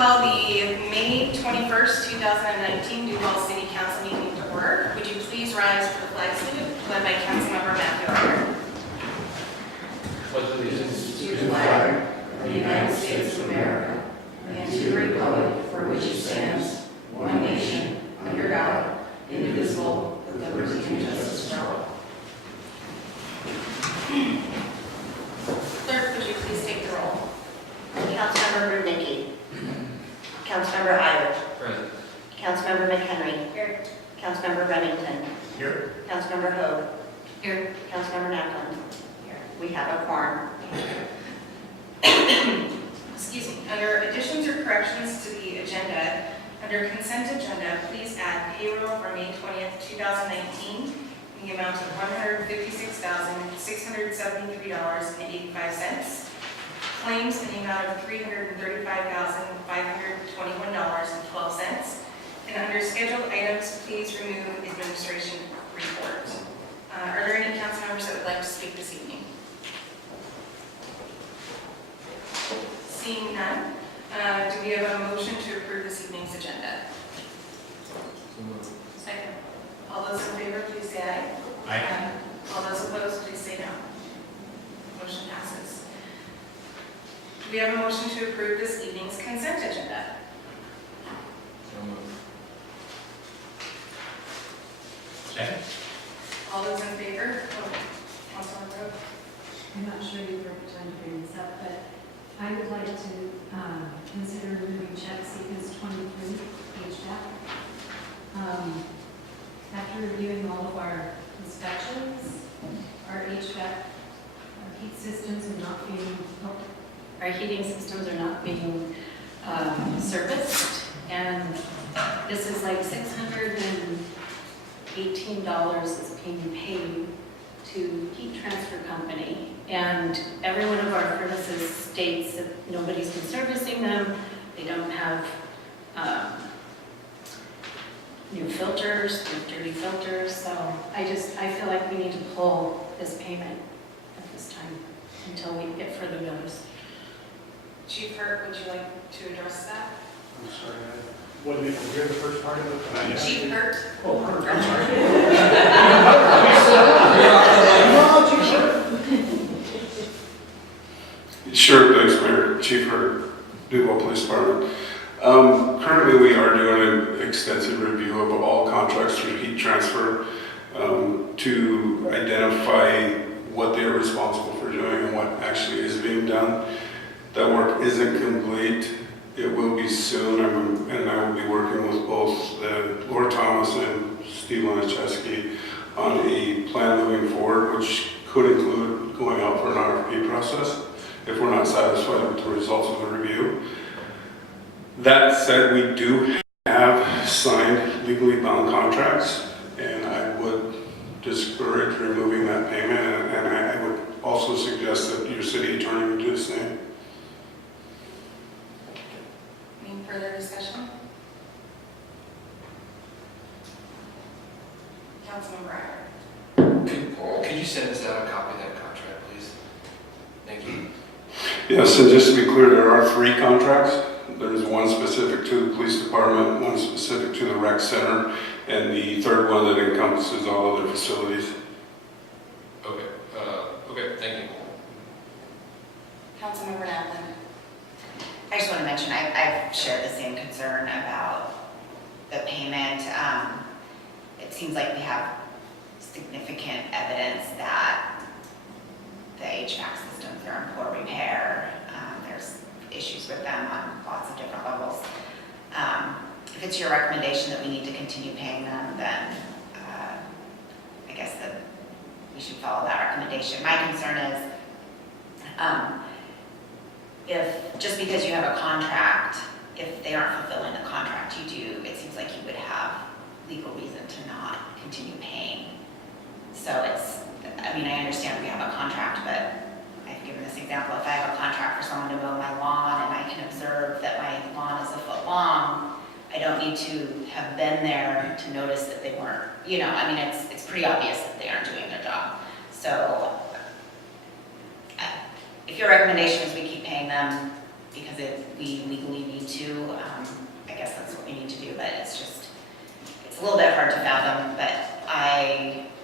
call the May 21st, 2019 Duval City Council meeting to order. Would you please rise for the flag salute led by Councilmember Matthew Arthur. Pledge allegiance to the flag of the United States of America and to the republic for which it stands, one nation, under God, indivisible, with liberty and justice for all. Clerk, would you please take the roll? Councilmember Rudnicki. Councilmember Iyer. Present. Councilmember McHenry. Here. Councilmember Remington. Here. Councilmember Hogue. Here. Councilmember Nackland. Here. We have a quorum. Excuse me. Under additions or corrections to the agenda, under consent agenda, please add payroll for May 20th, 2019 in the amount of $156,673.85. Claims in the amount of $335,521.12. And under scheduled items, please remove administration report. Are there any council members that would like to speak this evening? Seeing none, do we have a motion to approve this evening's agenda? Second. All those in favor, please say aye. Aye. All those opposed, please say no. Motion passes. Do we have a motion to approve this evening's consent agenda? So moved. Second. All those in favor? Oh, Councilmember Rowe. I'm not sure you were trying to bring this up, but I would like to consider moving check sequence 23, HVAC. After reviewing all of our inspections, our HVAC, our heat systems are not being, our heating systems are not being serviced, and this is like $618 is being paid to Heat Transfer Company, and every one of our furnaces states that nobody's been servicing them. They don't have new filters, dirty filters, so I feel like we need to pull this payment at this time until we get further notice. Chief Hurt, would you like to address that? I'm sorry, I wasn't able to hear the first part of it. But I Chief Hurt? Oh, Hurt, I'm sorry. Sure, thanks, Mayor. Chief Hurt, Duval Police Department. Currently, we are doing an extensive review of all contracts through Heat Transfer to identify what they are responsible for doing and what actually is being done. That work isn't complete. It will be soon, and I will be working with both Laura Thomas and Steve Lonicheski on a plan moving forward, which could include going out for an RFP process if we're not satisfied with the results of the review. That said, we do have signed legally bound contracts, and I would discourage removing that payment, and I would also suggest that your city attorney would do the same. Any further discussion? Councilmember Iyer. Could you send us out a copy of that contract, please? Thank you. Yes, and just to be clear, there are 3 contracts. There's one specific to the police department, one specific to the rec center, and the third one that encompasses all other facilities. Okay. Okay. Thank you. Councilmember Nackland. I just want to mention, I've shared the same concern about the payment. It seems like we have significant evidence that the HVAC systems are in poor repair. There's issues with them on lots of different levels. If it's your recommendation that we need to continue paying them, then I guess that we should follow that recommendation. My concern is if just because you have a contract, if they aren't fulfilling the contract you do, it seems like you would have legal reason to not continue paying. So I understand we have a contract, but I've given this example. If I have a contract for someone to mow my lawn and I can observe that my lawn is a foot long, I don't need to have been there to notice that they weren't, it's pretty obvious that they aren't doing their job. So if your recommendation is we keep paying them, because we legally need to. I guess that's what we need to do, but it's a little bit hard to fathom, but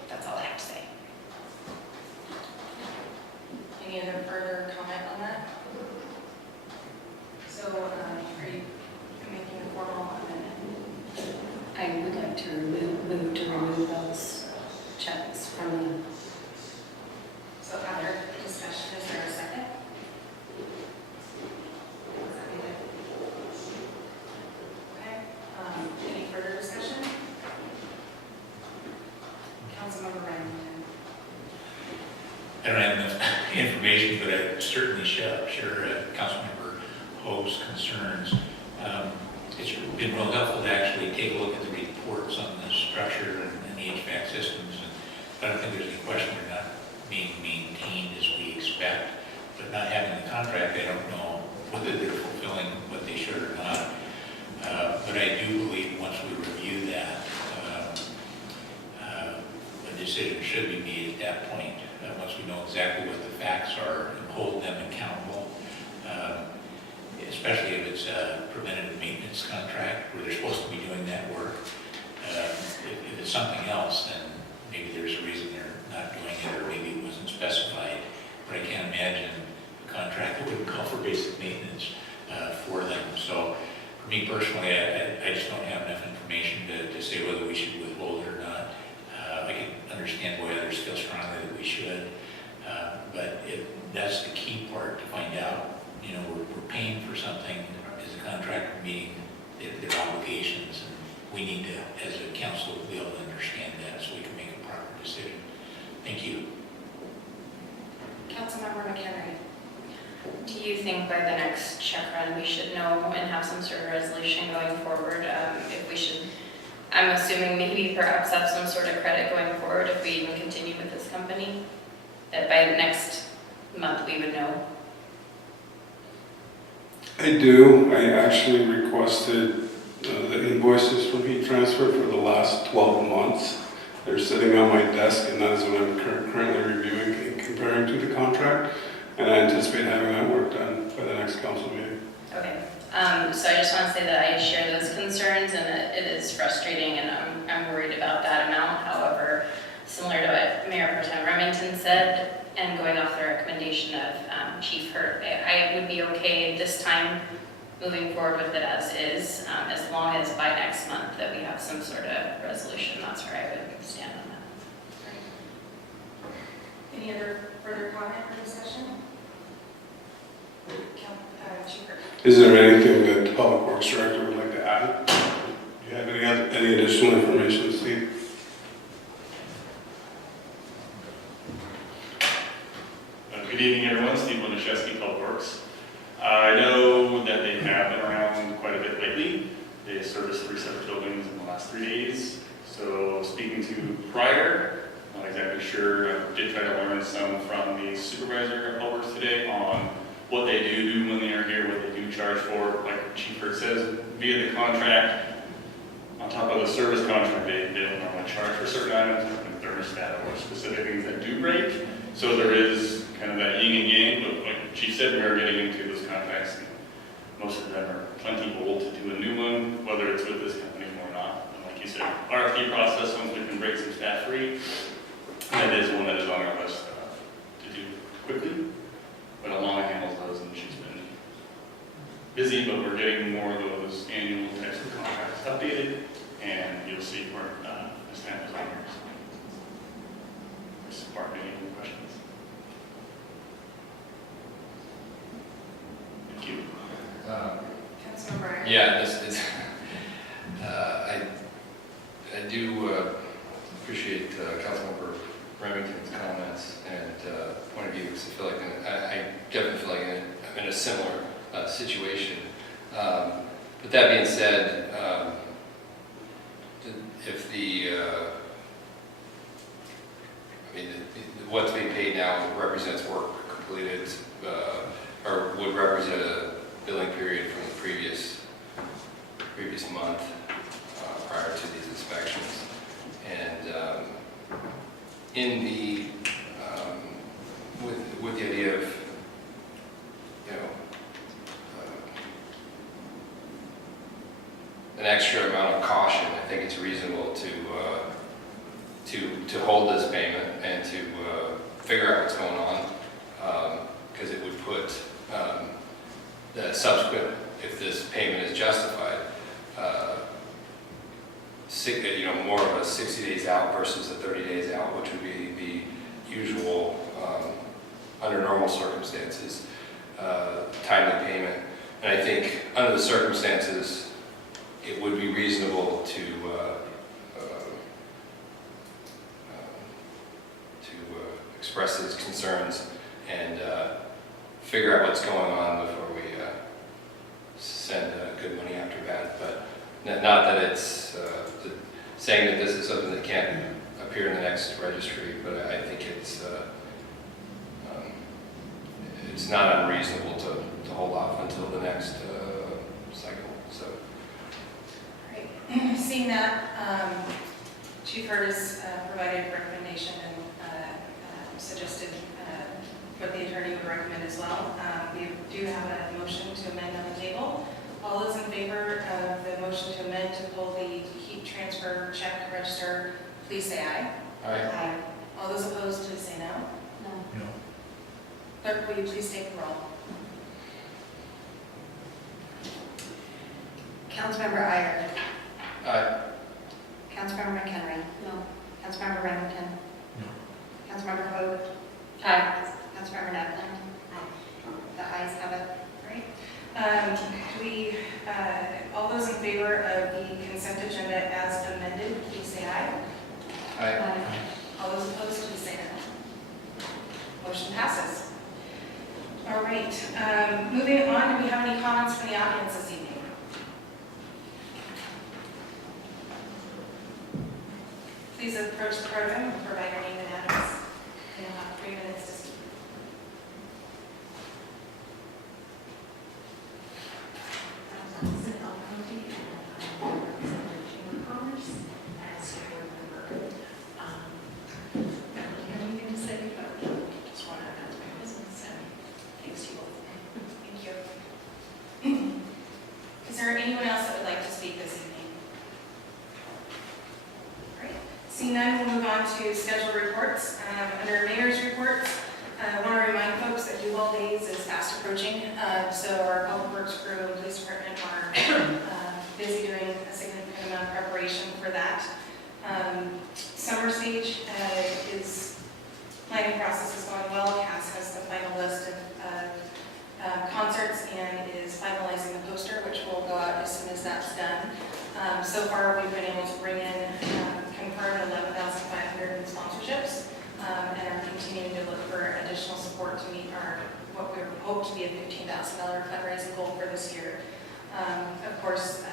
that's all I have to say. Any other further comment on that? So, are you making a formal amendment? I would like to remove those checks from the, So after the discussion, is there a second? Okay, any further discussion? Councilmember Remington. I don't have enough information, but I certainly share Councilmember Hope's concerns. It's been real helpful to actually take a look at the reports on the structure and the HVAC systems. And I don't think there's any question they're not being maintained as we expect. But not having the contract, I don't know whether they're fulfilling what they should or not. But I do believe once we review that, a decision should be made at that point. Once we know exactly what the facts are and hold them accountable, especially if it's a preventative maintenance contract where they're supposed to be doing that work. If it's something else, then maybe there's a reason they're not doing it, or maybe it wasn't specified. But I can't imagine a contract that wouldn't call for basic maintenance for them. So for me personally, I just don't have enough information to say whether we should withhold it or not. I can understand why others feel strongly that we should, but that's the key part to find out. You know, we're paying for something as a contractor meeting their obligations, and we need to, as a council, be able to understand that so we can make a proper decision. Thank you. Councilmember McHenry. Do you think by the next check run, we should know and have some sort of resolution going forward? If we should, I'm assuming maybe perhaps have some sort of credit going forward if we even continue with this company? That by next month, we would know? I do. I actually requested the invoices from Heat Transfer for the last 12 months. They're sitting on my desk, and that is what I'm currently reviewing and comparing to the contract. And I anticipate having that work done by the next council meeting. Okay. So I just want to say that I share those concerns, and that it is frustrating, and I'm worried about that amount. However, similar to what Mayor Pro Tem Remington said, and going off the recommendation of Chief Hurt, I would be okay this time moving forward with it as is, as long as by next month that we have some sort of resolution. That's where I would stand on that. Any other further comment or discussion? Chief Hurt. Is there anything that the Public Works Director would like to add? Do you have any additional information, Steve? Good evening, everyone. Steve Laniszewski, Public Works. I know that they have been around quite a bit lately. They serviced 3 separate buildings in the last 3 days. So speaking to prior, not exactly sure. I did try to learn some from the supervisor at Public Works today on what they do when they are here, what they do charge for. Like Chief Hurt says, via the contract, on top of the service contract, they don't normally charge for certain items, like the thermostat or specific things that do break. So there is kind of that yin and yang, but like Chief said, we are getting into those contracts, and most of them are plenty old to do a new one, whether it's with this company or not. And like you said, RFP process, once we can break some staff free, that is one that is on our list to do quickly. But Alana handles those, and she's been busy, but we're getting more of those annual types of contracts updated, and you'll see where this time is on here. So, Mark, any questions? Thank you. Councilmember Ryan. Yeah, I do appreciate Councilmember Remington's comments and point of view, because I feel like I definitely feel like I'm in a similar situation. But that being said, if what's being paid now represents work completed, or would represent a billing period from the previous month prior to these inspections. And in the with the idea of extra amount of caution, I think it's reasonable to hold this payment and to figure out what's going on, because it would put the subsequent, if this payment is justified, more of a 60 days out versus a 30 days out, which would be the usual, under normal circumstances, timely payment. And I think under the circumstances, it would be reasonable to express these concerns and figure out what's going on before we send good money after bad. But not that it's saying that this is something that can't appear in the next registry, but I think it's not unreasonable to hold off until the next cycle. So. All right. Seeing that, Chief Hurd has provided recommendation and suggested what the attorney would recommend as well. We do have a motion to amend on the table. All those in favor of the motion to amend to pull the heat transfer check register, please say aye. Aye. All those opposed, please say no. No. No. Clerk, will you please take the roll? Councilmember Iyer. Aye. Councilmember McHenry. No. Councilmember Remington. No. Councilmember Hoag. Aye. Councilmember Nedlin. The ayes have it. Great. All those in favor of the consent agenda as amended, please say aye. Aye. All those opposed, please say no. Motion passes. All right, moving on, do we have any comments from the audience this evening? Please approach the podium and provide your name and address. You'll have 3 minutes to speak. Allison Alconte, and I represent the Chamber of Commerce as a board member. I don't have anything to say, but just want to announce my business and thanks to you all. Thank you. Is there anyone else that would like to speak this evening? All right. Seeing none, we'll move on to scheduled reports. Under mayor's reports, I want to remind folks that Duval Days is fast approaching, so our public works crew and police department are busy doing a significant amount of preparation for that. Summer Stage planning process is going well. Cass has the final list of concerts and is finalizing the poster, which will go out as soon as that's done. So far, we've been able to bring in confirmed 11,500 in sponsorships. And are continuing to look for additional support to meet what we hope to be a $15,000 fundraising goal for this year. Of course,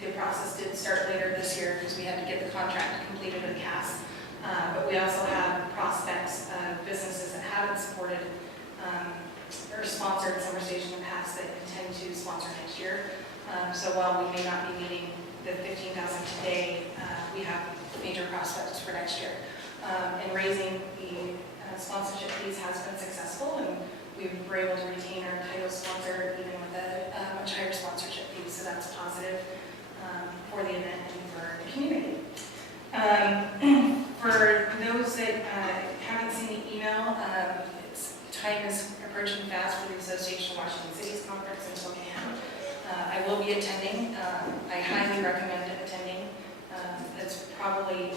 the process did start later this year because we had to get the contract completed with CAS. But we also have prospects of businesses that haven't supported or sponsored Summer Stage in the past that intend to sponsor next year. So while we may not be meeting the $15,000 today, we have major prospects for next year. And raising the sponsorship fees has been successful, and we were able to retain our title sponsor even with a much higher sponsorship fee, so that's positive for the event and for the community. For those that haven't seen the email, time is approaching fast for the Association of Washington Cities Conference in Spokane. I will be attending. I highly recommend attending. It's probably,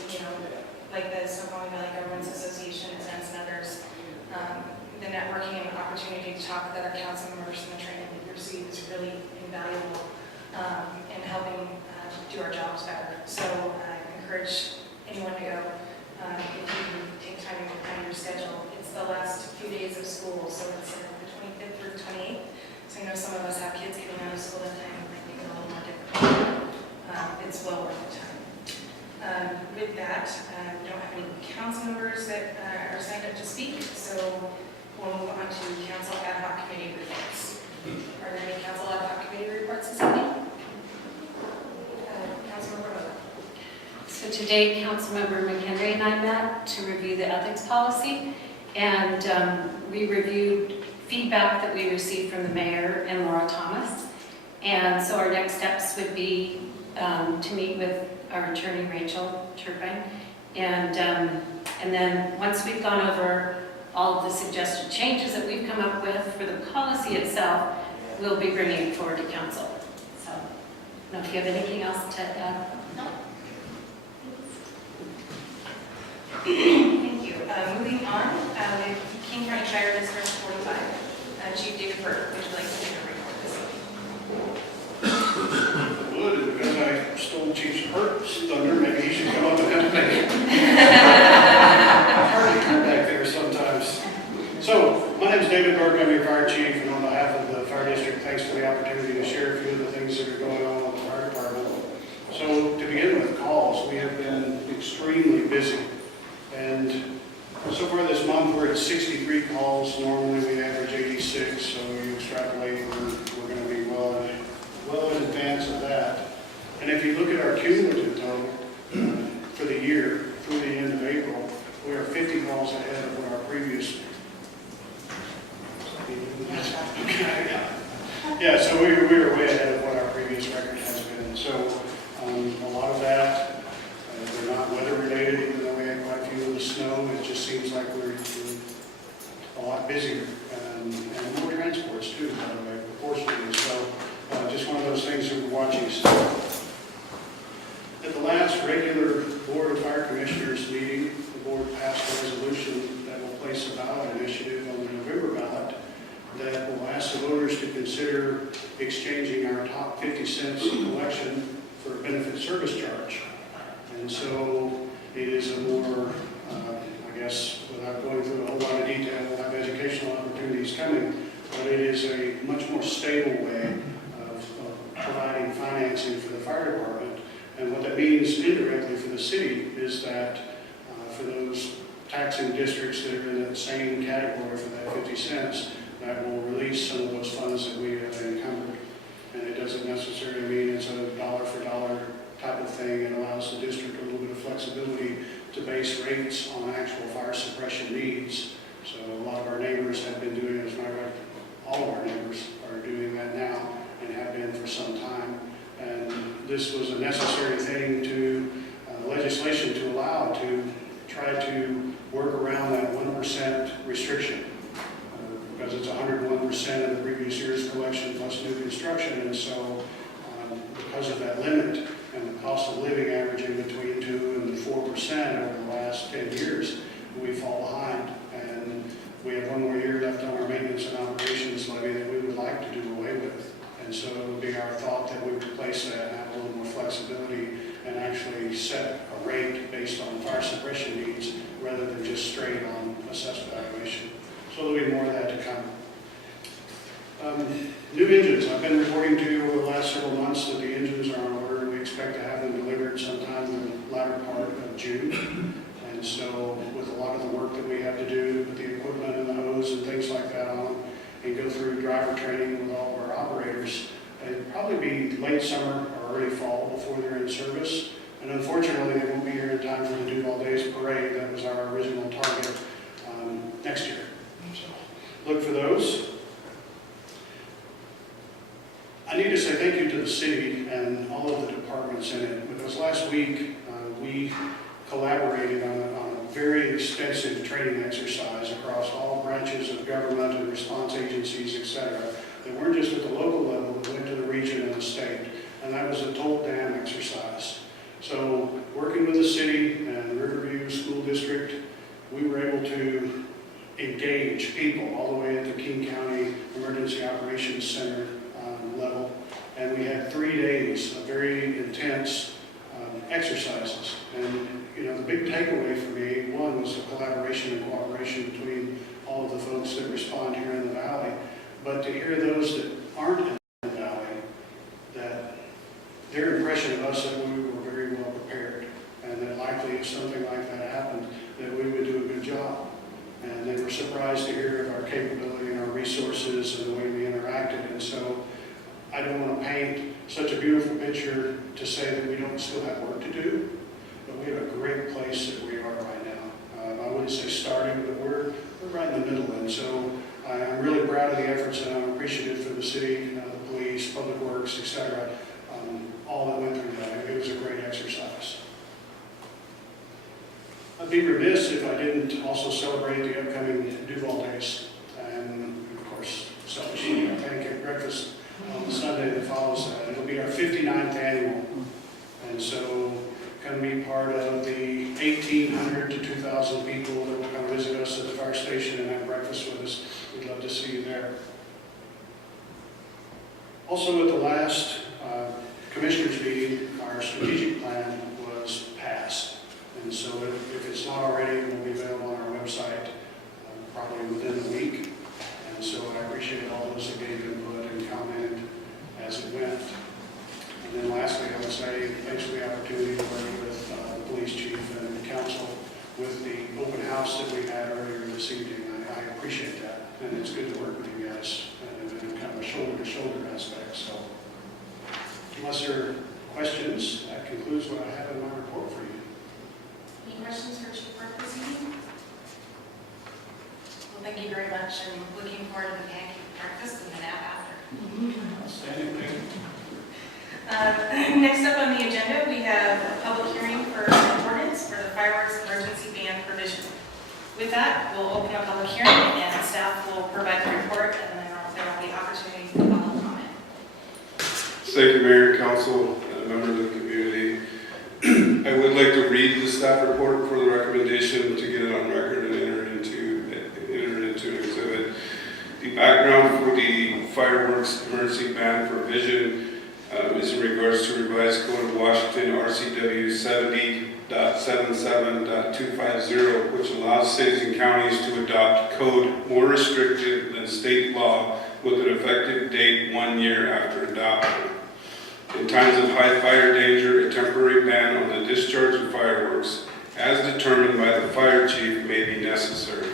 like the Snoqualmie Valley Governments Association events and others, the networking and opportunity to talk with other council members and the training that you receive is really invaluable in helping do our jobs better. So I encourage anyone to go if you take time to plan your schedule. It's the last few days of school, so it's the 25th through the 28th. So I know some of us have kids getting out of school that time and making it a little more difficult. It's well worth the time. With that, we don't have any council members that are signed up to speak, so we'll move on to council ad hoc committee reports. Are there any council ad hoc committee reports this evening? Councilmember Hoag. So today, Councilmember McHenry and I met to review the ethics policy, and we reviewed feedback that we received from the mayor and Laura Thomas. And so our next steps would be to meet with our attorney, Rachel Turpin. And then once we've gone over all of the suggested changes that we've come up with for the policy itself, we'll be bringing it forward to council. So, I don't know if you have anything else to add? Thank you. Moving on, we have King County Shire District 45. Chief David Burke, would you like to make a report this evening? Would, because I stole Chief Burke's thunder, maybe he should come up and help me. Hard to come back there sometimes. So, my name is David Burke, I'm your fire chief, and on behalf of the fire district, thanks for the opportunity to share a few of the things that are going on with the fire department. So, to begin with calls, we have been extremely busy. And so far this month, we're at 63 calls. Normally, we average 86, so you extrapolate, we're going to be well in advance of that. And if you look at our cumulative total for the year, through the end of April, we are 50 calls ahead of what our previous... Yeah, so we were way ahead of what our previous record has been. So a lot of that, they're not weather related, even though we had quite a few of the snow. It just seems like we're a lot busier and more transports too, by the way, proportionally. So just one of those things that we're watching still. At the last regular Board of Fire Commissioners meeting, the board passed a resolution that will place a ballot initiative on the November ballot that will ask the voters to consider exchanging our top 50 cents collection for a benefit service charge. And so it is a more, I guess, without going through a whole lot of detail, we'll have educational opportunities coming, but it is a much more stable way of providing financing for the fire department. And what that means indirectly for the city is that for those taxing districts that are in that same category for that 50 cents, that will release some of those funds that we have encumbered. And it doesn't necessarily mean it's a dollar for dollar type of thing. It allows the district a little bit of flexibility to base rates on actual fire suppression needs. So a lot of our neighbors have been doing, as a matter of fact, all of our neighbors are doing that now and have been for some time. And this was a necessary thing to legislation to allow to try to work around that 1% restriction. Because it's 101% of the previous year's collection plus new construction, and so because of that limit and the cost of living averaging between 2 and 4% over the last 10 years, we fall behind. And we have one more year left on our maintenance and operations levy that we would like to do away with. And so it would be our thought that we replace that and have a little more flexibility and actually set a rate based on fire suppression needs rather than just straight on assessed valuation. So there'll be more of that to come. New engines. I've been reporting to you over the last several months that the engines are on order. We expect to have them delivered sometime in the latter part of June. And so with a lot of the work that we have to do to put the equipment and the hose and things like that on and go through driver training with all of our operators, it'll probably be late summer or early fall before they're in service. And unfortunately, they won't be here in time for the Duval Days Parade. That was our original target next year. So look for those. I need to say thank you to the city and all of the departments in it, because last week we collaborated on a very extensive training exercise across all branches of government and response agencies, etc. That weren't just at the local level, but went to the region and the state. And that was a Toll Dam exercise. So working with the city and Riverview School District, we were able to engage people all the way at the King County Emergency Operations Center level. And we had 3 days of very intense exercises. And you know, the big takeaway for me, one, was the collaboration and cooperation between all of the folks that respond here in the Valley. But to hear those that aren't in the Valley, that their impression of us that we were very well prepared, and that likely if something like that happened, that we would do a good job. And they were surprised to hear of our capability and our resources and the way we interacted. And so I don't want to paint such a beautiful picture to say that we don't still have work to do, but we have a great place that we are right now. I wouldn't say starting, but we're right in the middle. And so I'm really proud of the efforts, and I'm appreciative for the city, the police, public works, etc. All that went through that. It was a great exercise. I'd be remiss if I didn't also celebrate the upcoming Duval Days. And of course, selfishly, our pancake breakfast on Sunday that follows that. It'll be our 59th annual. And so come be part of the 1,800 to 2,000 people that will come visit us at the fire station and have breakfast with us. We'd love to see you there. Also at the last commissioners meeting, our strategic plan was passed. And so if it's not already, it will be available on our website probably within the week. And so I appreciate all those that gave input and commented as it went. And then lastly, I would say thanks for the opportunity to work with the police chief and the council with the open house that we had earlier this evening. I appreciate that. And it's good to work with you guys in kind of a shoulder-to-shoulder aspect. So unless there are questions, that concludes what I have in my report for you. Any questions for Chief Burke this evening? Well, thank you very much, and looking forward to the pancake breakfast and the nap after. Outstanding. Thank you. Next up on the agenda, we have a public hearing for an ordinance for the fireworks emergency ban provision. With that, we'll open a public hearing, and staff will provide the report, and then there will be opportunity for public comment. Thank you, Mayor and Council, and members of the community. I would like to read the staff report for the recommendation to get it on record and enter it into an exhibit. The background for the fireworks emergency ban provision is in regards to revised Code of Washington RCW 70.77.250, which allows cities and counties to adopt code more restrictive than state law with an effective date 1 year after adoption. In times of high fire danger, a temporary ban on the discharge of fireworks, as determined by the fire chief, may be necessary.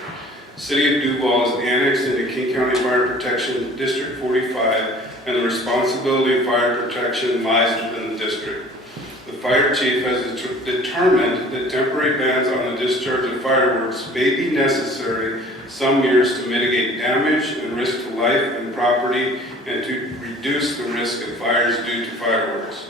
City of Duval is annexed into King County Fire Protection District 45, and the responsibility of fire protection lies within the district. The fire chief has determined that temporary bans on the discharge of fireworks may be necessary some years to mitigate damage and risk to life and property and to reduce the risk of fires due to fireworks.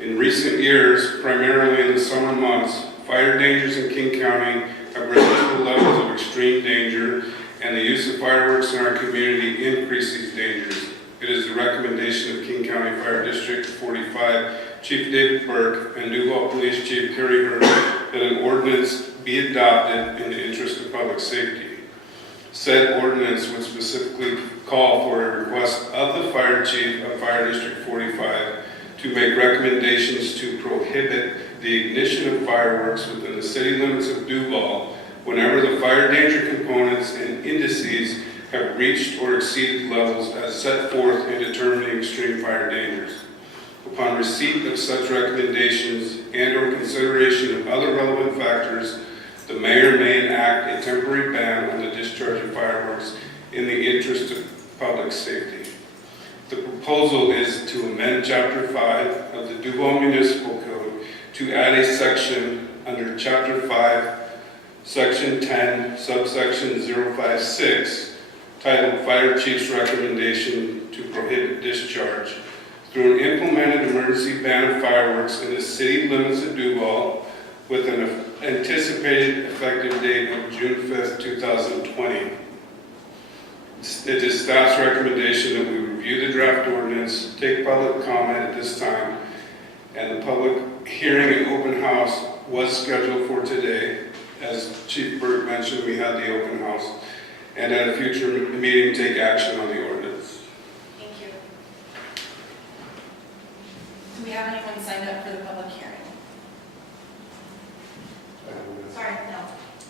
In recent years, primarily in the summer months, fire dangers in King County have risen to the levels of extreme danger, and the use of fireworks in our community increase these dangers. It is the recommendation of King County Fire District 45 Chief David Burke and Duval Police Chief Kerry Hurd that an ordinance be adopted in the interest of public safety. Said ordinance would specifically call for a request of the Fire Chief of Fire District 45 to make recommendations to prohibit the ignition of fireworks within the city limits of Duval whenever the fire danger components and indices have reached or exceeded levels as set forth in determining extreme fire dangers. Upon receipt of such recommendations and or consideration of other relevant factors, the mayor may enact a temporary ban on the discharge of fireworks in the interest of public safety. The proposal is to amend Chapter 5 of the Duval Municipal Code to add a section under Chapter 5, Section 10, subsection 056, titled Fire Chief's Recommendation to Prohibit Discharge through an implemented emergency ban of fireworks in the city limits of Duval with an anticipated effective date of June 5th, 2020. It is staff's recommendation that we review the draft ordinance, take public comment at this time, and the public hearing and open house was scheduled for today. As Chief Burke mentioned, we had the open house, and at a future meeting, take action on the ordinance. Thank you. Do we have anyone signed up for the public hearing? Sorry, no.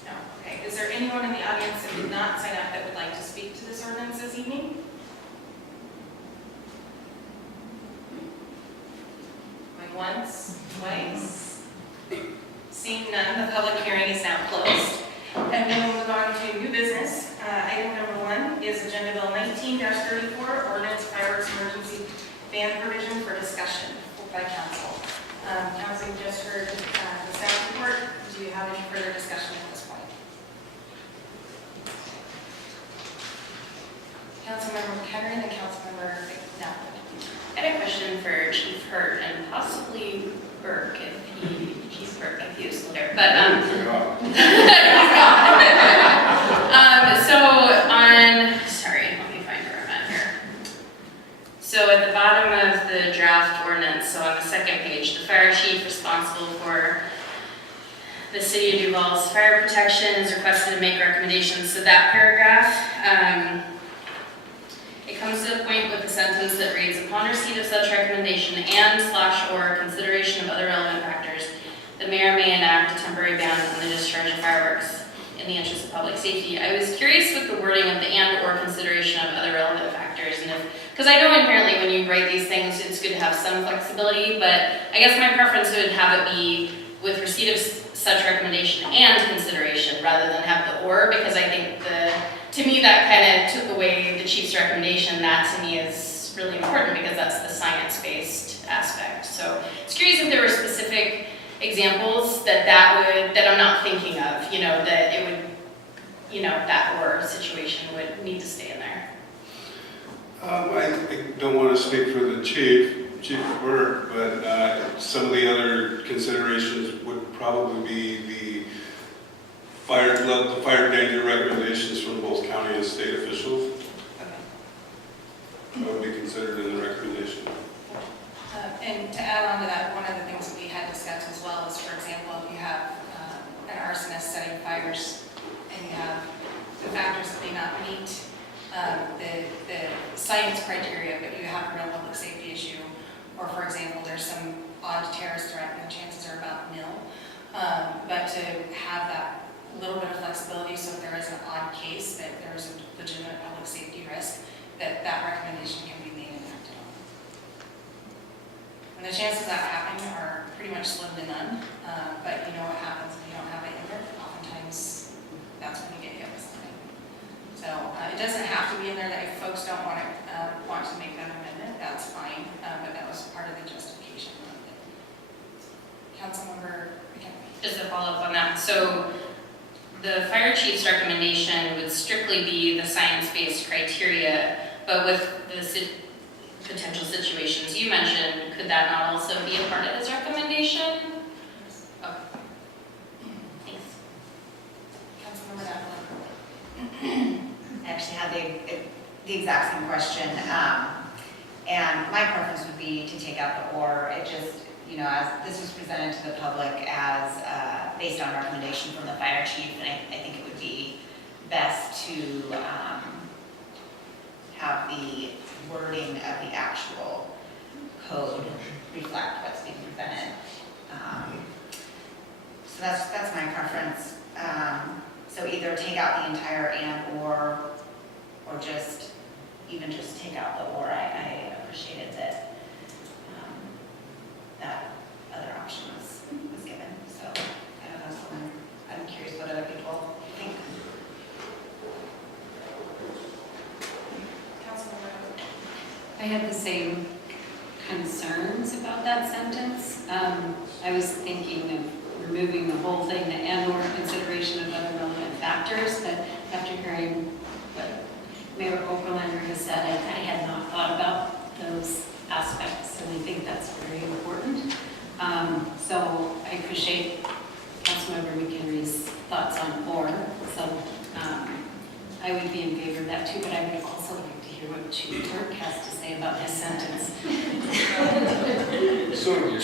No, okay. Is there anyone in the audience that did not sign up that would like to speak to this ordinance this evening? Going once, twice? Seeing none, the public hearing is now closed. And then we'll move on to new business. Item number 1 is Agenda Bill 19-34, Ordinance Fireworks Emergency Ban Provision for discussion by council. Council, you just heard the staff report. Do you have any further discussion at this point? Councilmember Kettering and Councilmember I had a question for Chief Hurt and possibly Burke Chief Burke if he was still there, but sorry, let me find where I'm at here. So at the bottom of the draft ordinance, so on the second page, the fire chief responsible for the city of Duval's fire protection is requested to make recommendations. So that paragraph, it comes to the point with the sentence that reads, upon receipt of such recommendation and/or consideration of other relevant factors, the mayor may enact a temporary ban on the discharge of fireworks in the interest of public safety. I was curious with the wording of the and/or consideration of other relevant factors, and because I know inherently when you write these things, it's good to have some flexibility, but I guess my preference would have it be with receipt of such recommendation and consideration rather than have the or, because I think to me that kind of took away the chief's recommendation. That to me is really important because that's the science-based aspect. So it's curious if there were specific examples that I'm not thinking of, that it would, that or situation would need to stay in there. I don't want to speak for the Chief Burke, but some of the other considerations would probably be the fire danger recommendations from both county and state officials. That would be considered in the recommendation. And to add on to that, one of the things that we had discussed as well is, for example, if you have an arsonist setting fires and you have the factors that may not meet the science criteria, but you have a real public safety issue, or for example, there's some odd terrorist threat and the chances are about nil. But to have that little bit of flexibility, so if there is an odd case that there is a legitimate public safety risk, that recommendation can be made and acted on. And the chances of that happening are pretty much slim to none, but you know what happens if you don't have it in there. Oftentimes, that's when you get hit with something. So it doesn't have to be in there. That if folks don't want to make that amendment, that's fine, but that was part of the justification. Councilmember McHenry. Just to follow up on that, so the fire chief's recommendation would strictly be the science-based criteria, but with the potential situations you mentioned, could that not also be a part of his recommendation? Okay. Thanks. Councilmember Davenport. I actually had the exact same question, and my preference would be to take out the or. It just, as this was presented to the public as based on recommendation from the fire chief, and I think it would be best to have the wording of the actual code reflect what's being presented. So that's my preference. So either take out the entire and or just take out the or. I appreciated that that other option was given. So I don't know, I'm curious what other people think. Councilmember. I had the same concerns about that sentence. I was thinking of removing the whole thing, the and/or consideration of other relevant factors, but after hearing what Mayor Oberlander has said, I had not thought about those aspects, and I think that's very important. So I appreciate Councilmember McHenry's thoughts on or, so I would be in favor of that too, but I would also like to hear what Chief Burke has to say about his sentence. So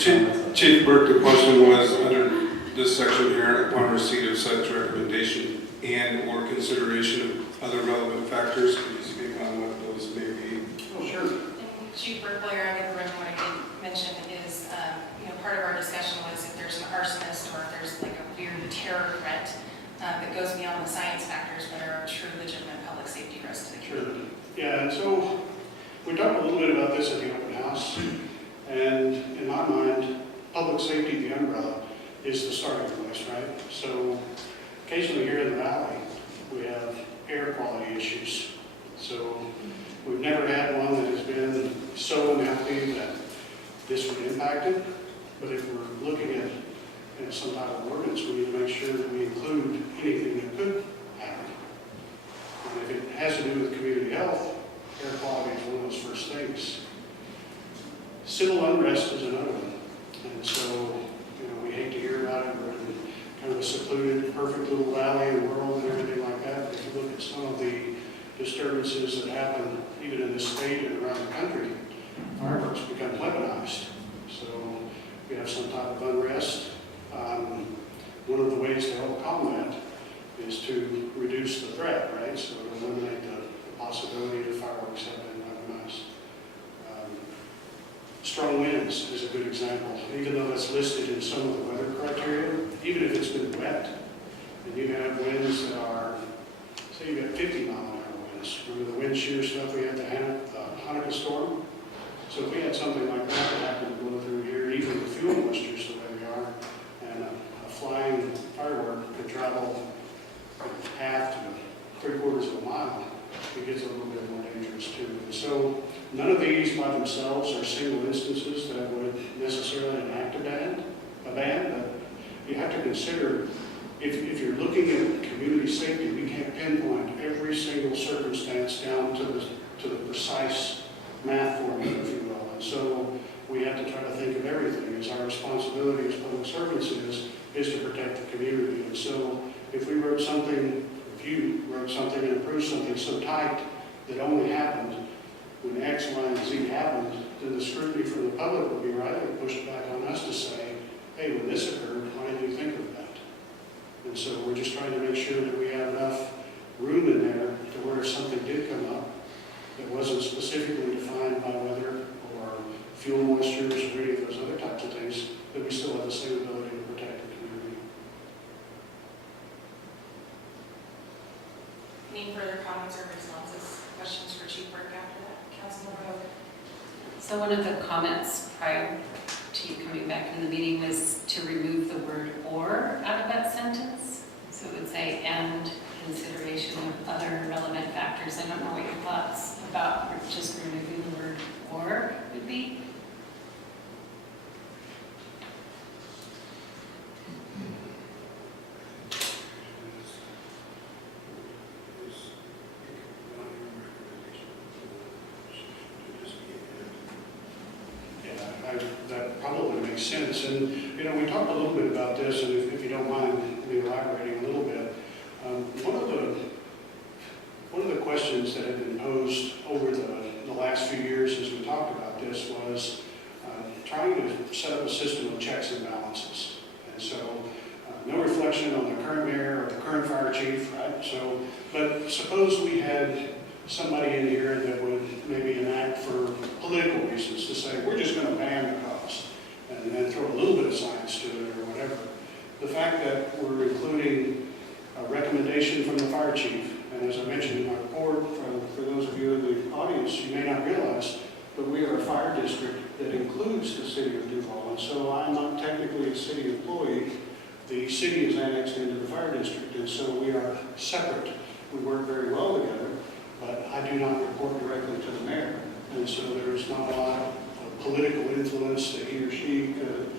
Chief Burke, the question was under this section here, upon receipt of such recommendation and or consideration of other relevant factors, can you speak on what those may be? Oh, sure. And Chief Burke, while you're under the room, what I did mention is, part of our discussion was if there's an arsonist or if there's like a weird terror threat that goes beyond the science factors but are a true legitimate public safety risk to the Sure. community. Yeah, and so we talked a little bit about this at the open house, and in my mind, public safety, the umbrella, is the starting place, right? So occasionally here in the valley, we have air quality issues. So we've never had one that has been so unhealthy that this would impact it. But if we're looking at some type of ordinance, we need to make sure that we include anything that could happen. And if it has to do with community health, air quality is one of those first things. Civil unrest is another one. And so, we hate to hear about it. We're in kind of a secluded, perfect little valley in the world and everything like that. But if you look at some of the disturbances that happen even in this state and around the country, fireworks become weaponized. So we have some type of unrest. One of the ways to help combat is to reduce the threat, right? So to eliminate the possibility of fireworks having been weaponized. Strong winds is a good example. Even though it's listed in some of the weather criteria, even if it's been wet, and you have winds that are, say you got 50-mile-an-hour winds. Remember the wind shear stuff we had, the Hanukkah storm? So if we had something like that that happened to blow through here, even the fuel moistures the way we are, and a flying firework could travel half to 3/4 of a mile, it gets a little bit more dangerous too. And so none of these by themselves are single instances that would necessarily enact a ban, but you have to consider if you're looking at community safety, we can't pinpoint every single circumstance down to the precise math formula, if you will. And so we have to try to think of everything, as our responsibility as public servants is to protect the community. And so if we wrote something, if you wrote something and approved something so tight that only happened when X, Y, and Z happened, then the scrutiny from the public would be rightly pushed back on us to say, hey, when this occurred, why didn't you think of that? And so we're just trying to make sure that we have enough room in there to where if something did come up that wasn't specifically defined by weather or fuel moistures or any of those other types of things, that we still have the same ability to protect the community. Any further comments or responses, questions for Chief Burke after that? Councilmember Hogan? So one of the comments prior to you coming back in the meeting was to remove the word "or" out of that sentence. So it would say, "and consideration of other relevant factors." I don't know what your thoughts about just removing the word "or" would be. That probably makes sense. And, we talked a little bit about this, and if you don't mind me elaborating a little bit, one of the questions that have been posed over the last few years as we talked about this was trying to set up a system of checks and balances. And so, no reflection on the current mayor or the current fire chief, right? So, but suppose we had somebody in here that would maybe enact for political reasons to say, we're just going to ban the cost and then throw a little bit of science to it or whatever. The fact that we're including a recommendation from the fire chief, and as I mentioned in my report, for those of you in the audience, you may not realize, but we are a fire district that includes the city of Duval. And so I'm not technically a city employee. The city is annexed into the fire district, and so we are separate. We work very well together. But I do not report directly to the mayor, and so there is not a lot of political influence that he or she could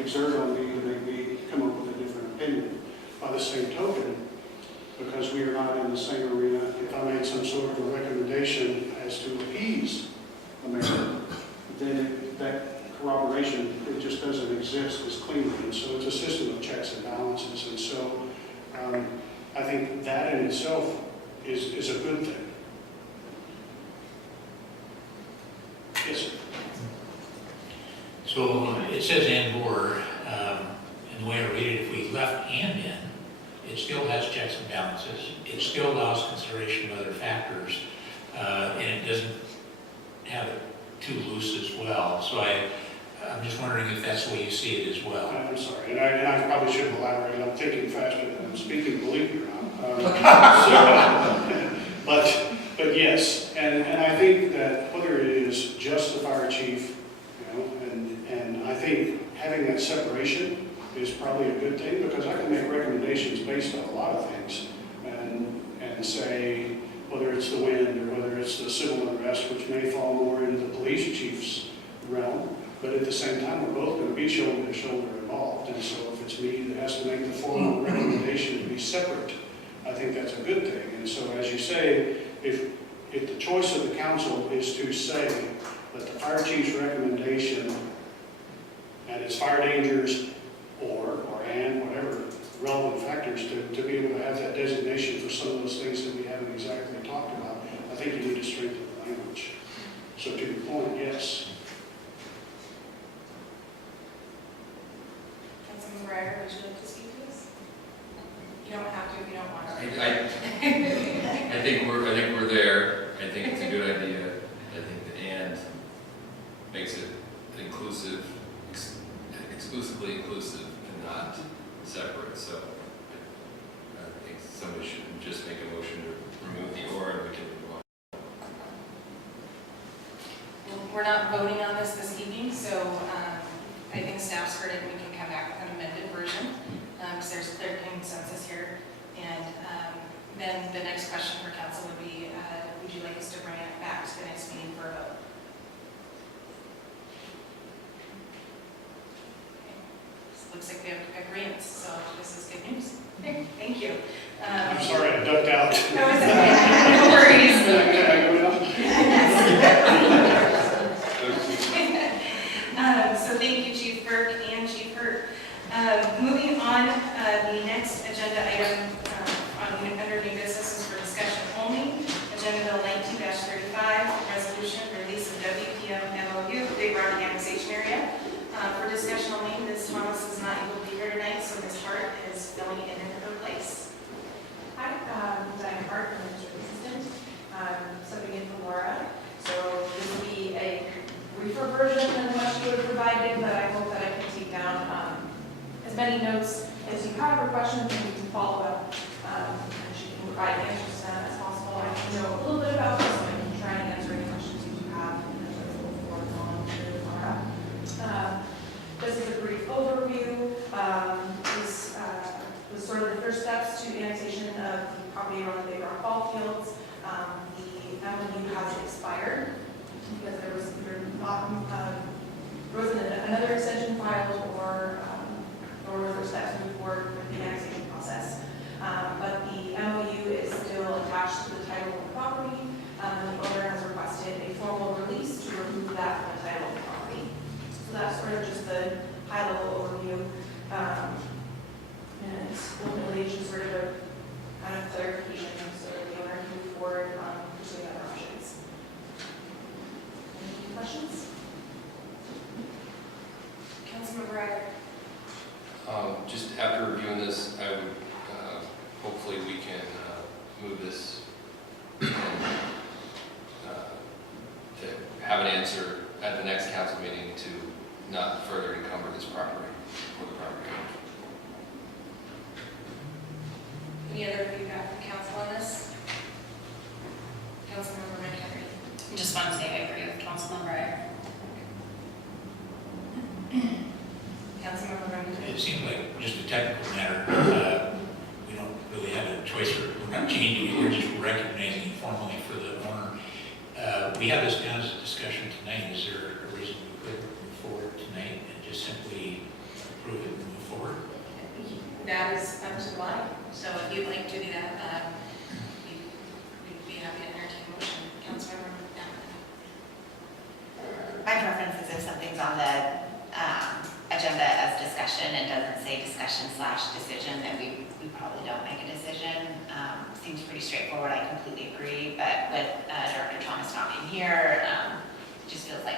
exert on me to make me come up with a different opinion. By the same token, because we are not in the same arena, if I made some sort of a recommendation as to appease the mayor, then that corroboration, it just doesn't exist as cleanly. And so it's a system of checks and balances. And so I think that in itself is a good thing. Yes, sir. So it says "and/or," and the way I read it, if we left "and" in, it still has checks and balances. It still allows consideration of other factors, and it doesn't have it too loose as well. So I'm just wondering if that's the way you see it as well. I'm sorry, and I probably should have elaborated. I'm thinking faster than I'm speaking, believe it or not. But yes, and I think that whether it is just the fire chief, and I think having that separation is probably a good thing, because I can make recommendations based on a lot of things, and say whether it's the wind or whether it's the civil unrest, which may fall more into the police chief's realm, but at the same time, we're both going to be shoulder to shoulder involved, and so if it's me that has to make the formal recommendation to be separate, I think that's a good thing. And so, as you say, if if the choice of the council is to say that the fire chief's recommendation and its fire dangers and whatever relevant factors to be able to have that designation for some of those things that we haven't exactly talked about, I think you need to strengthen the language. So to your point, yes. Councilman Breyer, would you like to speak to this? You don't have to if you don't want to. I think we're there. I think it's a good idea. I think the "and" makes it inclusive, exclusively inclusive and not separate. So I think somebody should just make a motion to remove the "or" and we can move on. Well, we're not voting on this evening, so I think staff's heard it and we can come back with an amended version because there's clear consensus here. And then the next question for council would be, would you like us to bring it back to the next meeting for a vote? Looks like we have agreements, so this is good news. Thank you. I'm sorry I ducked out. No, it's okay. No worries. So thank you, Chief Burke and Chief Hurt. Moving on, the next agenda item under new business is for discussion only. Agenda Bill 19-35, resolution release of WPM MOU, Big Rock Annexation Area. For discussion only, Ms. Thomas is not able to be here tonight, so Ms. Hart is filling in her place. Hi, Diane Hart, Administrative Assistant, stepping in for Laura. So this will be a briefer version than what she would have provided, but I hope that I can take down as many notes as you have or questions and we can follow up. And she can provide answers to them as possible. I know a little bit about this, so I can try and answer any questions that you have and as I go forward on to Laura. This is a brief overview. This was sort of the first steps to annexation of the property around the Big Rock Ball Fields. The MOU has expired because there wasn't another extension filed or were there steps moving forward with the annexation process. But the MOU is still attached to the title of the property. The owner has requested a formal release to remove that from the title of the property. So that's sort of just the high-level overview. And ultimately, it's just sort of a kind of clarification so that the owner can move forward pursuing other options. Any questions? Councilman Breyer. Just after reviewing this, I would, hopefully we can move this and to have an answer at the next council meeting to not further encumber this property or the property. Any other feedback from council on this? Councilmember McHenry. I just want to say I agree with Councilman Breyer. Councilmember Remington. It seems like just a technical matter. We don't really have a choice. We're not changing it. We're just recognizing it formally for the owner. We have this down as a discussion tonight. Is there a reason we could move forward tonight and just simply approve it and move forward? That is up to the body. So if you'd like to do that, we'd be happy to entertain a motion. Councilmember McHenry. My preference is if something's on the agenda as discussion and doesn't say discussion/decision, then we probably don't make a decision. Seems pretty straightforward, I completely agree, but with Director Thomas not being here, it just feels like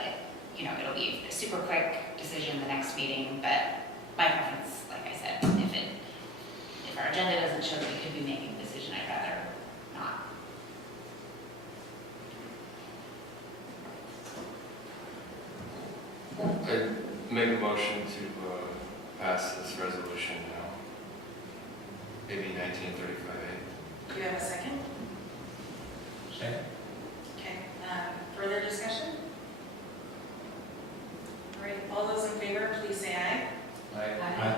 it'll be a super quick decision the next meeting, but my preference, like I said, if our agenda doesn't show that we could be making a decision, I'd rather not. I make a motion to pass this resolution now. AB 1935A. Do you have a second? Second. Okay. Further discussion? All right. All those in favor, please say aye. Aye.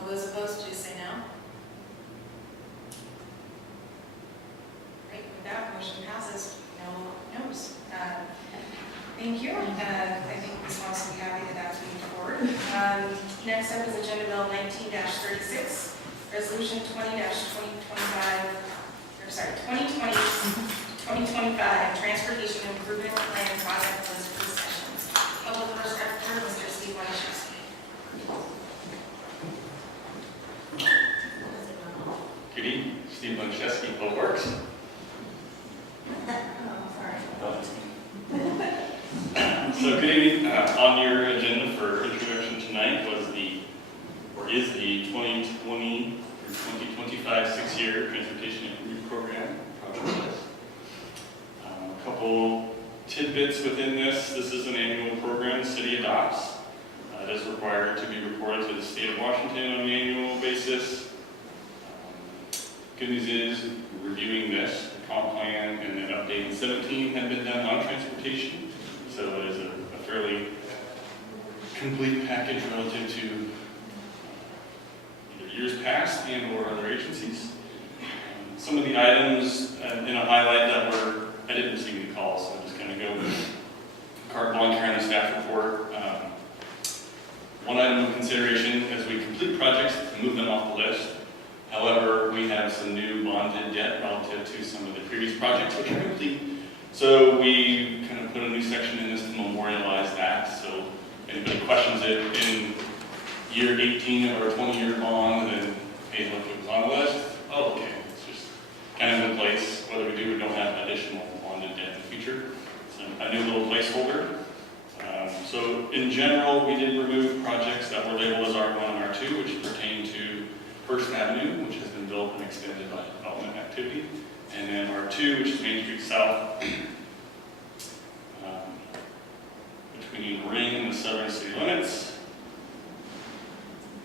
All those opposed, please say no. Great. With that, motion passes. No no's. Thank you. I think Ms. Moss will be happy that that's moving forward. Next up is Agenda Bill 19-36, Resolution 20-2025, or sorry, 2020 2025 Transportation Improvement Plan Project List Concessions. Public Works Director, Mr. Steve Waniszewski. Good evening, Steve Waniszewski, Public Works. So good evening. On your agenda for introduction tonight is the 2020 through 2025 six-year transportation improvement program project list. A couple tidbits within this. This is an annual program the city adopts. It is required to be reported to the state of Washington on an annual basis. Good news is, reviewing this, the comp plan and then update in 17 have been done on transportation. So it is a fairly complete package relative to either years past and or other agencies. Some of the items in a highlight that I didn't receive any calls, so I'm just going to go with carte blanche here in the staff report. One item of consideration as we complete projects, move them off the list. However, we have some new bonded debt relative to some of the previous projects which are complete. So we kind of put a new section in this to memorialize that. So if anybody questions it in year 18 of our 20-year bond, then hey, look, it was on the list. Oh, okay. It's just kind of in place, whether we do or don't have additional bonded debt in the future. So a new little placeholder. So in general, we did remove projects that were labeled as R1 and R2, which pertain to First Avenue, which has been built and extended by development activity, and then R2, which is Main Street South, between Ring and the southern city limits.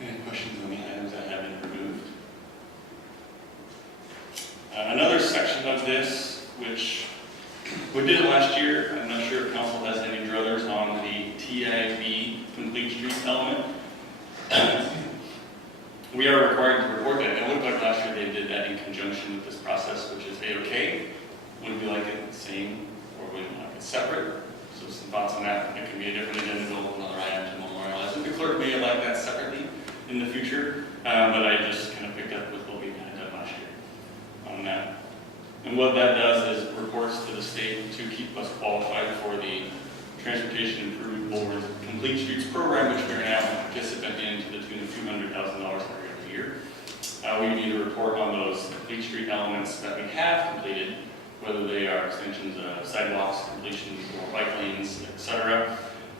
Any questions on the items that have been removed? Another section of this, which we did last year, I'm not sure if council has any druthers on the TIV complete streets element. We are required to report that. It looked like last year they did that in conjunction with this process, which is A-OK. Would we like it the same, or would we like it separate? So some thoughts on that. It can be a different agenda, another item to memorialize it. The clerk may like that separately in the future, but I just kind of picked up with what we had done last year on that. And what that does is reports to the state to keep us qualified for the Transportation Improvement Board Complete Streets program, which we're now a participant in to the tune of $200,000 every year. We need to report on those complete street elements that we have completed, whether they are extensions of sidewalks, completions, or bike lanes, etc.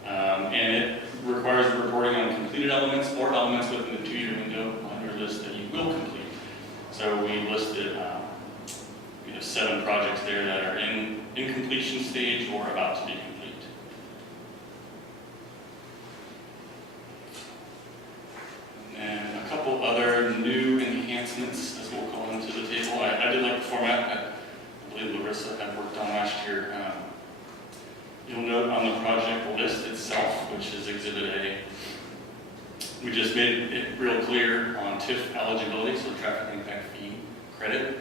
And it requires reporting on completed elements or elements within the 2-year window on your list that you will complete. So we listed 7 projects there that are in completion stage or about to be complete. And a couple other new enhancements, as we'll call them, to the table. I did like the format that I believe Larissa had worked on last year. You'll note on the project list itself, which is Exhibit A, we just made it real clear on TIF eligibility, so traffic impact fee credit,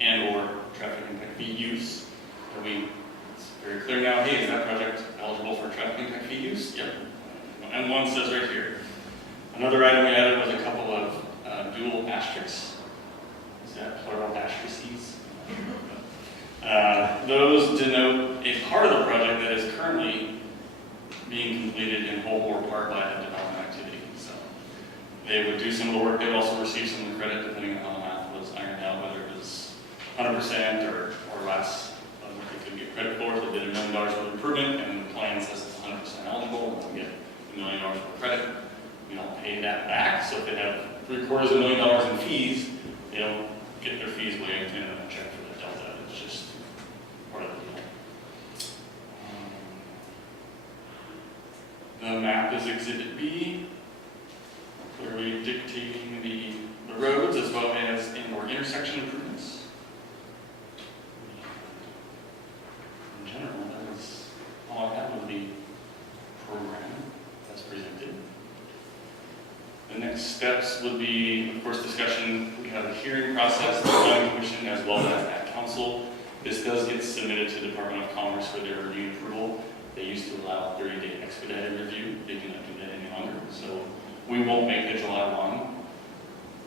and or traffic impact fee use. It's very clear now, hey, is that project eligible for traffic impact fee use? Yep. And one says right here. Another item we added was a couple of dual asterisks. Is that plural asterisks? Those denote a part of the project that is currently being completed in whole or part by the development activity. So they would do some of the work, they'd also receive some of the credit depending on how the math was ironed out, whether it was 100% or less of what they could get credit for. If they did $1 million worth of improvement and the plan says it's 100% eligible, they'll get $1 million worth of credit. We don't pay that back, so if they have $750,000 in fees, they don't get their fees waived and a check for the delta. It's just part of the deal. The map is Exhibit B, clearly dictating the roads as well as and/or intersection improvements. In general, that is all I have with the program that's presented. The next steps would be, of course, discussion. We have a hearing process, the planning commission, as well as at council. This does get submitted to the Department of Commerce for their review and approval. They used to allow 30-day expedited review. They do not do that any longer. So we won't make it July 1,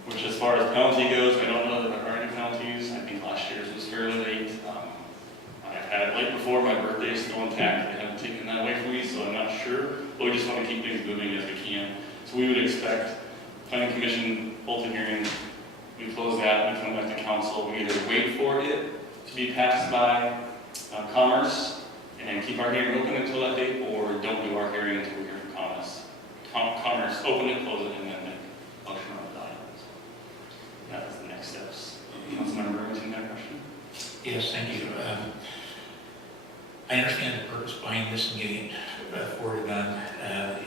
which as far as penalty goes, I don't know that there are any penalties. I think last year's was fairly late. it before. My birthday is still intact. They haven't taken that away from me, so I'm not sure. But we just want to keep things moving as we can. So we would expect planning commission, Bolton hearing, we close that, we come back to council. We either wait for it to be passed by Commerce and then keep our hearing open until that date, or don't do our hearing until we hear from Commerce, open it, close it, and then make a motion on the documents. That is the next steps. Councilmember Remington, got a question? Yes, thank you. I understand the purpose behind this and getting it forwarded on.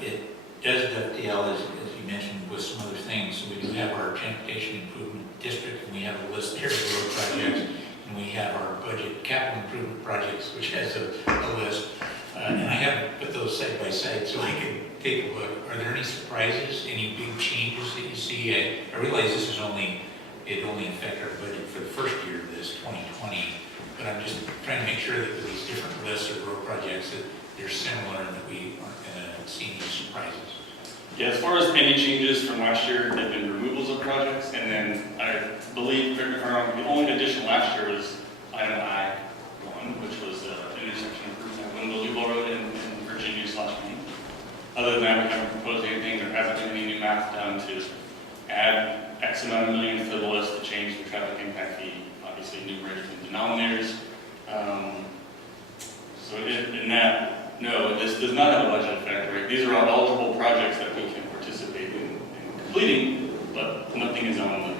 It does dovetail, as you mentioned, with some other things. So we do have our transportation improvement district, and we have a list there of road projects, and we have our budget capital improvement projects, which has a list. And I haven't put those side by side so I can take a look. Are there any surprises, any big changes that you see? I realize this is only affect our budget for the first year of this 2020, but I'm just trying to make sure that with these different lists of road projects that they're similar and that we aren't going to see any surprises. Yeah, as far as any changes from last year, they've been removals of projects, and then I believe, correct me if I'm wrong, the only addition last year was item I-1, which was intersection improvement of Wendell Depot Road in Virginia/Maine. Other than that, we haven't proposed anything. There hasn't been any new math done to add X amount of millions to the list to change the traffic impact fee, obviously numerators and denominators. So in that, no, this does not have a budget effect, right? These are all eligible projects that we can participate in completing, but nothing is on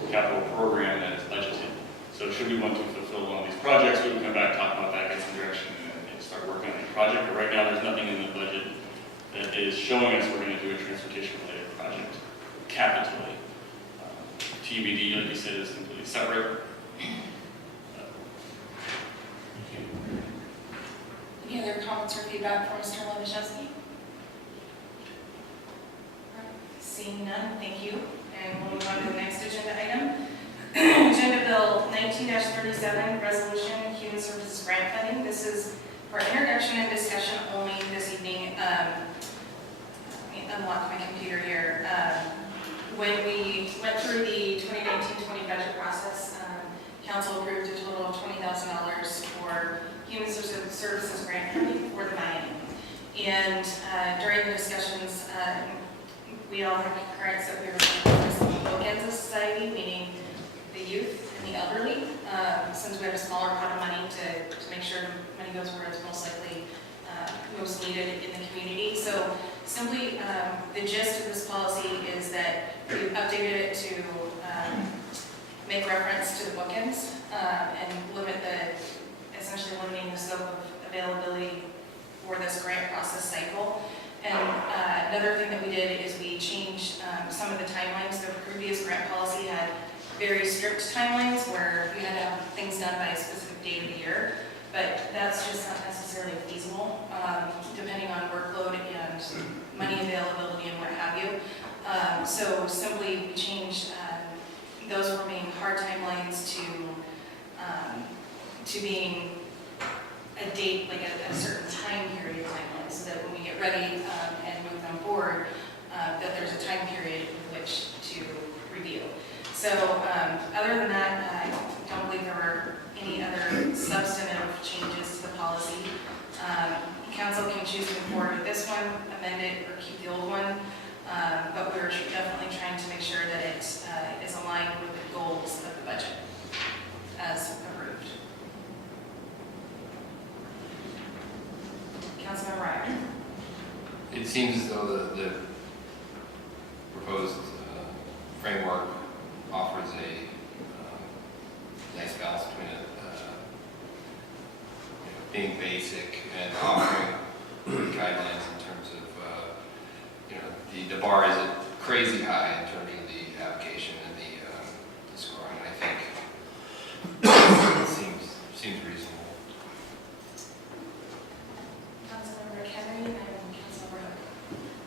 the capital program that is budgeted. So should we want to fulfill one of these projects, we can come back, talk about that, get some direction, and start working on the project. But right now, there's nothing in the budget that is showing us we're going to do a transportation-related project capitally. TBD, like you said, is completely separate. Any other comments or feedback from Mr. Lewandowski? Seeing none, thank you. And we'll move on to the next agenda item. Agenda Bill 19-37, Resolution Human Services Grant Funding. This is for introduction and discussion only this evening. Let me unlock my computer here. When we went through the 2019-20 budget process, council approved a total of $20,000 for Human Services Grant Funding for the biennium. And during the discussions, we all had concurrence that we were going to focus on the bookends of society, meaning the youth and the elderly, since we have a smaller pot of money to make sure the money goes where it's most likely most needed in the community. So simply, the gist of this policy is that we've updated it to make reference to the bookends and essentially limiting the scope of availability for this grant process cycle. And another thing that we did is we changed some of the timelines. The previous grant policy had very strict timelines where you had to have things done by a specific date of the year, but that's just not necessarily feasible, depending on workload and money availability and what have you. So simply we changed those from being hard timelines to being a date, like a certain time period timeline, so that when we get ready and move them forward, that there's a time period in which to review. So other than that, I don't believe there were any other substantive changes to the policy. Council can choose to move forward with this one, amend it, or keep the old one, but we're definitely trying to make sure that it is aligned with the goals of the budget as approved. Councilmember Ryan. It seems as though the proposed framework offers a nice balance between being basic and offering guidelines in terms of, the bar isn't crazy high in terms of the application and the scoring. I think it seems reasonable. Councilmember Kennedy and Councilmember Hook.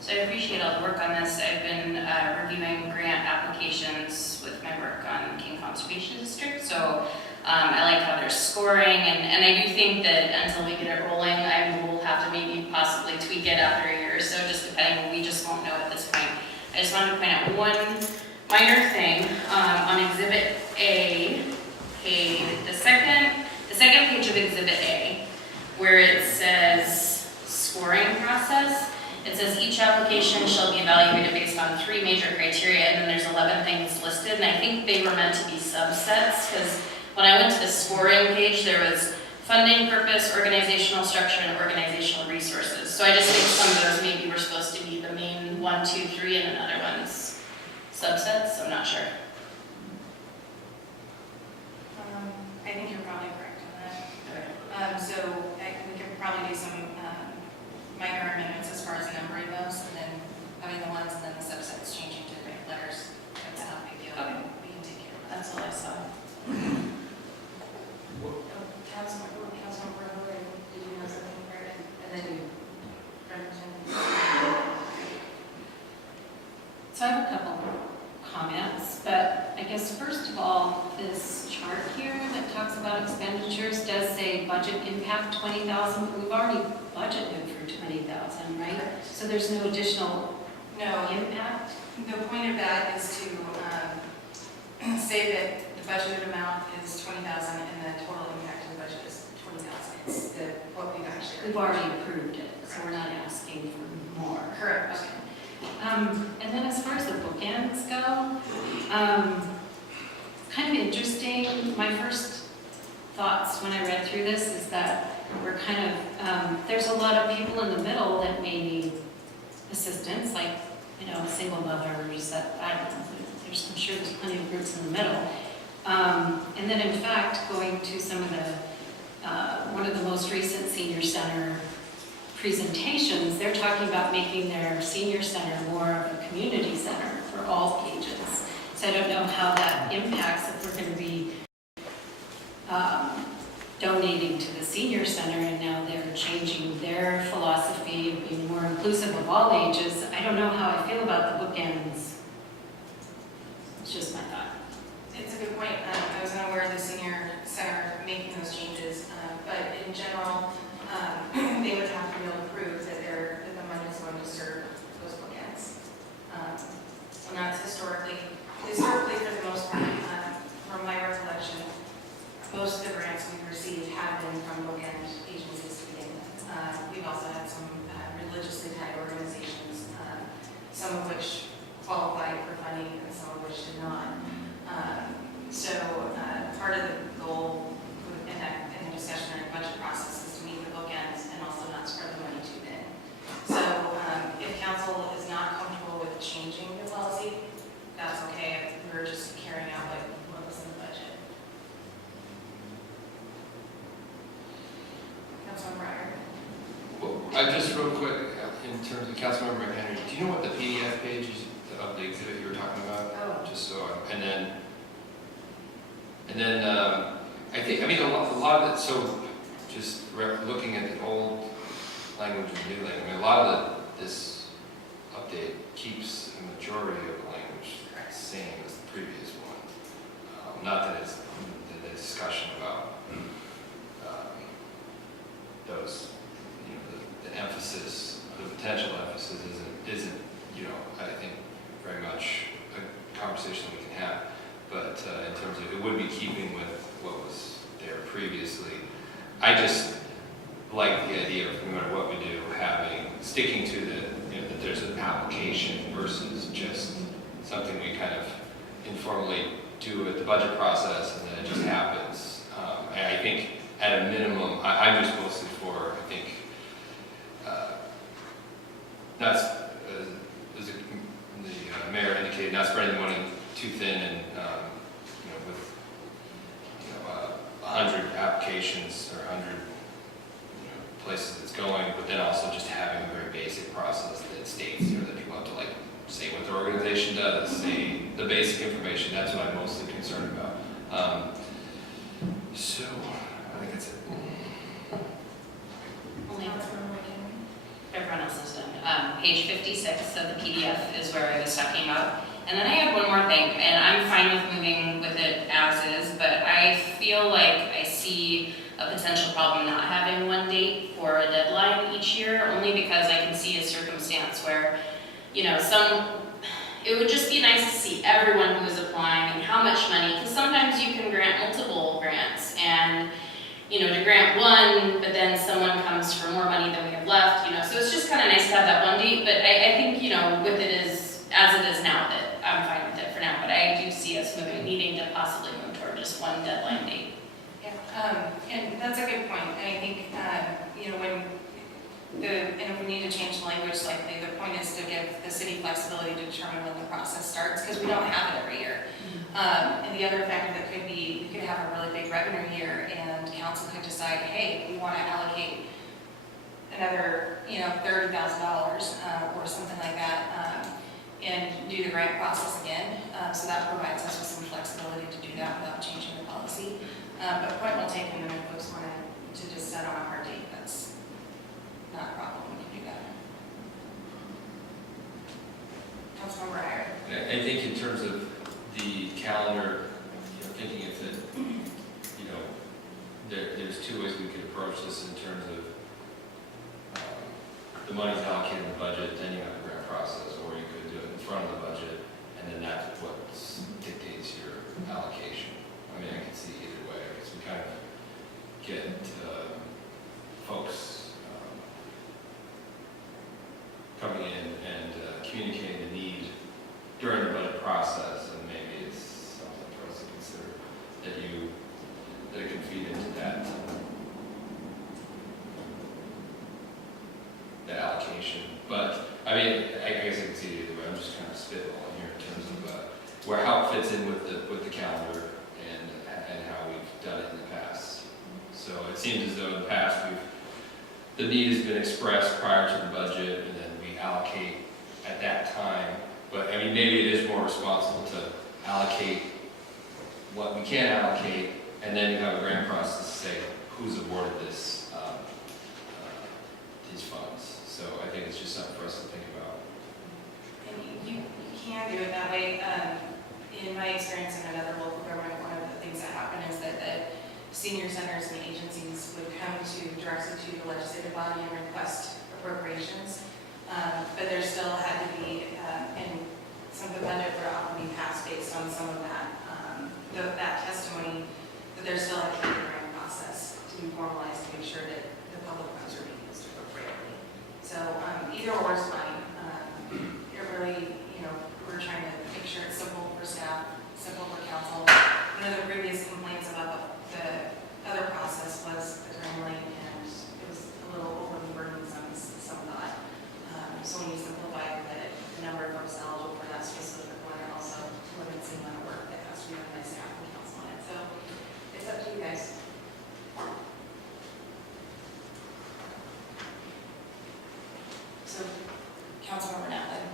So I appreciate all the work on this. I've been reviewing grant applications with my work on King Conservation District. So I like how they're scoring, and I do think that until we get it rolling, I will have to maybe possibly tweak it after a year or so, just depending. We just won't know at this point. I just wanted to point out one minor thing on Exhibit A. The second page of Exhibit A where it says scoring process. It says each application shall be evaluated based on 3 major criteria, and then there's 11 things listed, and I think they were meant to be subsets, because when I went to the scoring page, there was funding, purpose, organizational structure, and organizational resources. So I just think some of those maybe were supposed to be the main 1, 2, 3, and then other ones subsets, I'm not sure. I think you're probably correct on that. So we could probably do some minor amendments as far as numbering those, and then having the ones and then the subsets changing to the letters. That's not a big deal. Okay. We can take care of that. That's all I saw. Councilmember Hillary, did you have something for it? And then So I have a couple comments, but I guess first of all, this chart here that talks about expenditures does say budget impact 20,000, but we've already budgeted for 20,000, right? So there's no additional No, impact? the point of that is to say that the budgeted amount is 20,000 and the total impact of the budget is 20,000. It's what we've actually. We've already approved it, so we're not asking for more. Correct. Okay. And then as far as the bookends go, kind of interesting. My first thoughts when I read through this is that we're kind of, there's a lot of people in the middle that may need assistance, like, single mothers that, I don't know, I'm sure there's plenty of groups in the middle. And then in fact, going to some of the, one of the most recent senior center presentations, they're talking about making their senior center more of a community center for all ages. So I don't know how that impacts if we're going to be donating to the senior center and now they're changing their philosophy of being more inclusive of all ages. I don't know how I feel about the bookends. It's just my thought. It's a good point. I was unaware of the senior center making those changes, but in general, they would have to be able to prove that the money is going to serve those bookends. And that's historically for the most part, from my recollection, most of the grants we've received have been from bookend agencies to begin with. We've also had some religiously tied organizations, some of which qualified for funding and some of which did not. So part of the goal in the discussion and budget process is to meet the bookends and also not spread the money too thin. So if council is not comfortable with changing the policy, that's okay. We're just carrying out what was in the budget. Councilmember Breyer. Well, just real quick, in terms of Councilmember Henry, do you know what the PDF page is of the exhibit you were talking about? Oh. Just so, and then I think, a lot of it, so just looking at the old language and new language, a lot of this update keeps the majority of the language the same as the previous one. Not that it's the discussion about those, the emphasis, the potential emphasis isn't, I think very much a conversation we can have. But in terms of, it would be keeping with what was there previously. I just like the idea of, no matter what we do, sticking to that there's an application versus just something we kind of informally do at the budget process and then it just happens. And I think at a minimum, I'm just mostly for, I think, not, as the mayor indicated, not spreading the money too thin and, with 100 applications or 100 places it's going, but then also just having a very basic process that states, that people have to say what their organization does, say the basic information. That's what I'm mostly concerned about. So I think that's it. Only everyone else has done. Page 56 of the PDF is where I was talking about. And then I had one more thing, and I'm fine with moving with it as is, but I feel like I see a potential problem not having one date for a deadline each year, only because I can see a circumstance where, it would just be nice to see everyone who is applying and how much money, because sometimes you can grant multiple grants, and to grant one, but then someone comes for more money than we have left, so it's just kind of nice to have that one date, but I think, with it as it is now, that I'm fine with it for now, but I do see us needing to possibly move toward just one deadline date. Yeah, and that's a good point. And I think, and if we need to change the language slightly, the point is to give the city flexibility to determine when the process starts, because we don't have it every year. And the other factor that could be, we could have a really big revenue year, and council could decide, hey, we want to allocate another, $30,000 or something like that, and do the grant process again. So that provides us with some flexibility to do that without changing the policy. But point well taken, and if folks want to just set on a hard date, that's not a problem, we can do that. Councilmember Iyer. I think in terms of the calendar, thinking if that, there's two ways we could approach this in terms of the money's allocated in the budget, then you have the grant process, or you could do it in front of the budget, and then that's what dictates your allocation. I mean, I can see either way, because we kind of get folks coming in and communicating the need during the budget process, and maybe it's something for us to consider that it can feed into that allocation. But I mean, I guess I can see it either way. I'm just kind of spitballing here in terms of how it fits in with the calendar and how we've done it in the past. So it seems as though in the past the need has been expressed prior to the budget, and then we allocate at that time. But I mean, maybe it is more responsible to allocate what we can allocate, and then you have a grant process to say who's awarded these funds. So I think it's just something for us to think about. And you can do it that way. In my experience in another local government, one of the things that happen is that the senior centers and agencies would come directly to the legislative body and request appropriations. But there still had to be, and some of the budget would often be passed based on some of that, that testimony, that there still had to be a grant process to be formalized to make sure that the public funds are being used appropriately. So either or is fine. It really, we're trying to make sure it's simple for staff, simple for council. One of the previous complaints about the other process was the timeline, and it was a little overly burdensome, some thought. So when you simplify the number of folks eligible for that specific one, it also limits the amount of work that has to be done by staff and council on it. So it's up to you guys. So, Councilmember Natlin.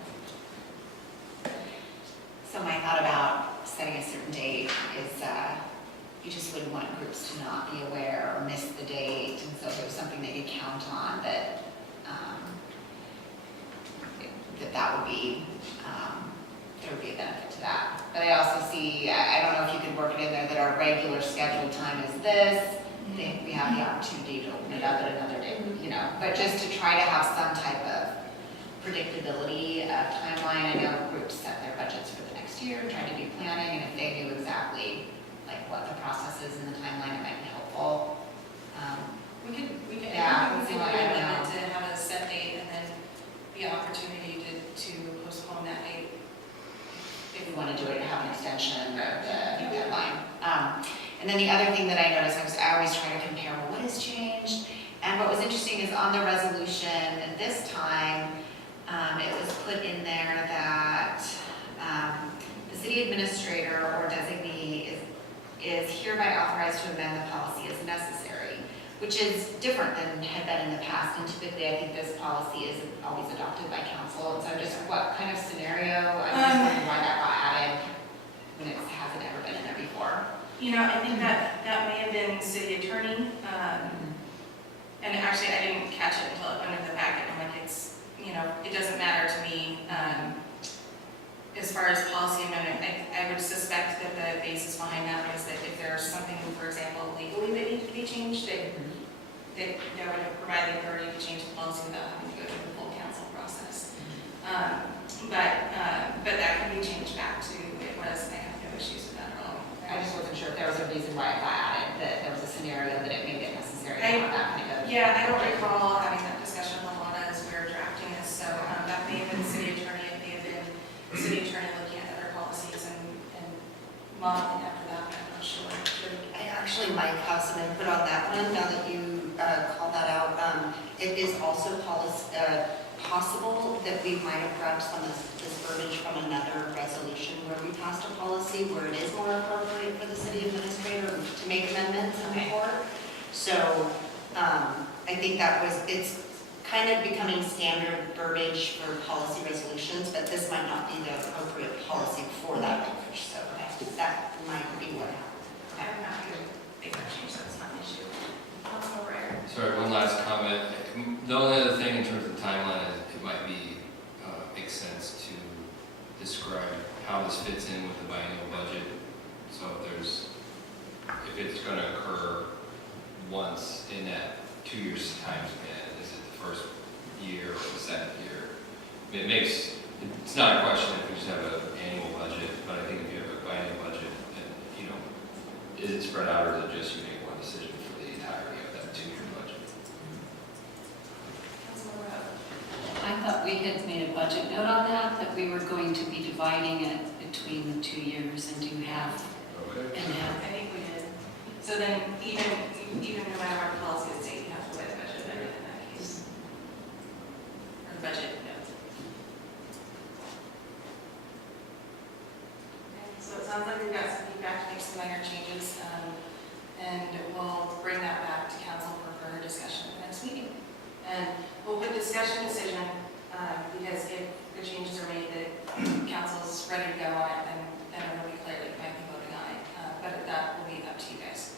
So my thought about setting a certain date is you just wouldn't want groups to not be aware or miss the date, and so if it was something that you count on, that that would be, there would be a benefit to that. But I also see, I don't know if you could work it in there that our regular scheduled time is this, then we have the opportunity to open it up at another day, but just to try to have some type of predictability of timeline. I know groups set their budgets for the next year, trying to do planning, and if they knew exactly what the process is and the timeline, it might be helpful. We could Yeah, we that's could what do I it know. to have a set date and then the opportunity to postpone that date. If we want to do it, have an extension of the deadline. And then the other thing that I noticed, I always try to compare, well, what has changed? And what was interesting is on the resolution this time, it was put in there that the city administrator or designee is hereby authorized to amend the policy as necessary, which is different than had been in the past. And typically, I think this policy is always adopted by council. And so just what kind of scenario, I'm just wondering why that got added when it hasn't ever been in there before. I think that may have been city attorney, and actually I didn't catch it until it went into the packet. I'm like, it doesn't matter to me. As far as policy amendment, I would suspect that the basis behind that is that if there's something, for example, legally that needs to be changed, that would provide the authority to change the policy without having to go through the full council process. But that can be changed back to it was. I have no issues with that at all. I just wasn't sure if there was a reason why it got added, that there was a scenario that it made it Yeah, I don't recall having that discussion with Alana as we were drafting this, so that may have been city attorney, it may have been city attorney looking at other policies and modeling after that, but I'm not sure. I actually might have some input on that one, now that you called that out. It is also possible that we might have grabbed some of this verbiage from another resolution where we passed a policy where it is more appropriate for the city administrator to make amendments for. So I think it's kind of becoming standard verbiage for policy resolutions, but this might not be the appropriate policy for that language. So that might be what happened. I'm not going to make that change, so it's not an issue. Councilmember Ayer. Sorry, one last comment. The only other thing in terms of timeline is it might be, makes sense to describe how this fits in with the biennial budget. So if it's going to occur once in that 2 years time span, is it the first year or the second year? It's not a question if we just have an annual budget, but I think if you have a biennial budget, then, is it spread out or is it just you make one decision for the entirety of that 2-year budget? Councilmember Rose. I thought we had made a budget note on that we were going to be dividing it between the 2 years and do half Okay. and half. I think we did. So then, even no matter what policy would say, you have to weigh the budget amendment in that case. Or the budget, no. Okay, so it sounds like we've got some feedback to make some minor changes, and we'll bring that back to council for further discussion at the next meeting. And we'll put discussion decision, because if the changes are made that council's ready to go on it, then it will be clear that you might be voting on it, but that will be up to you guys.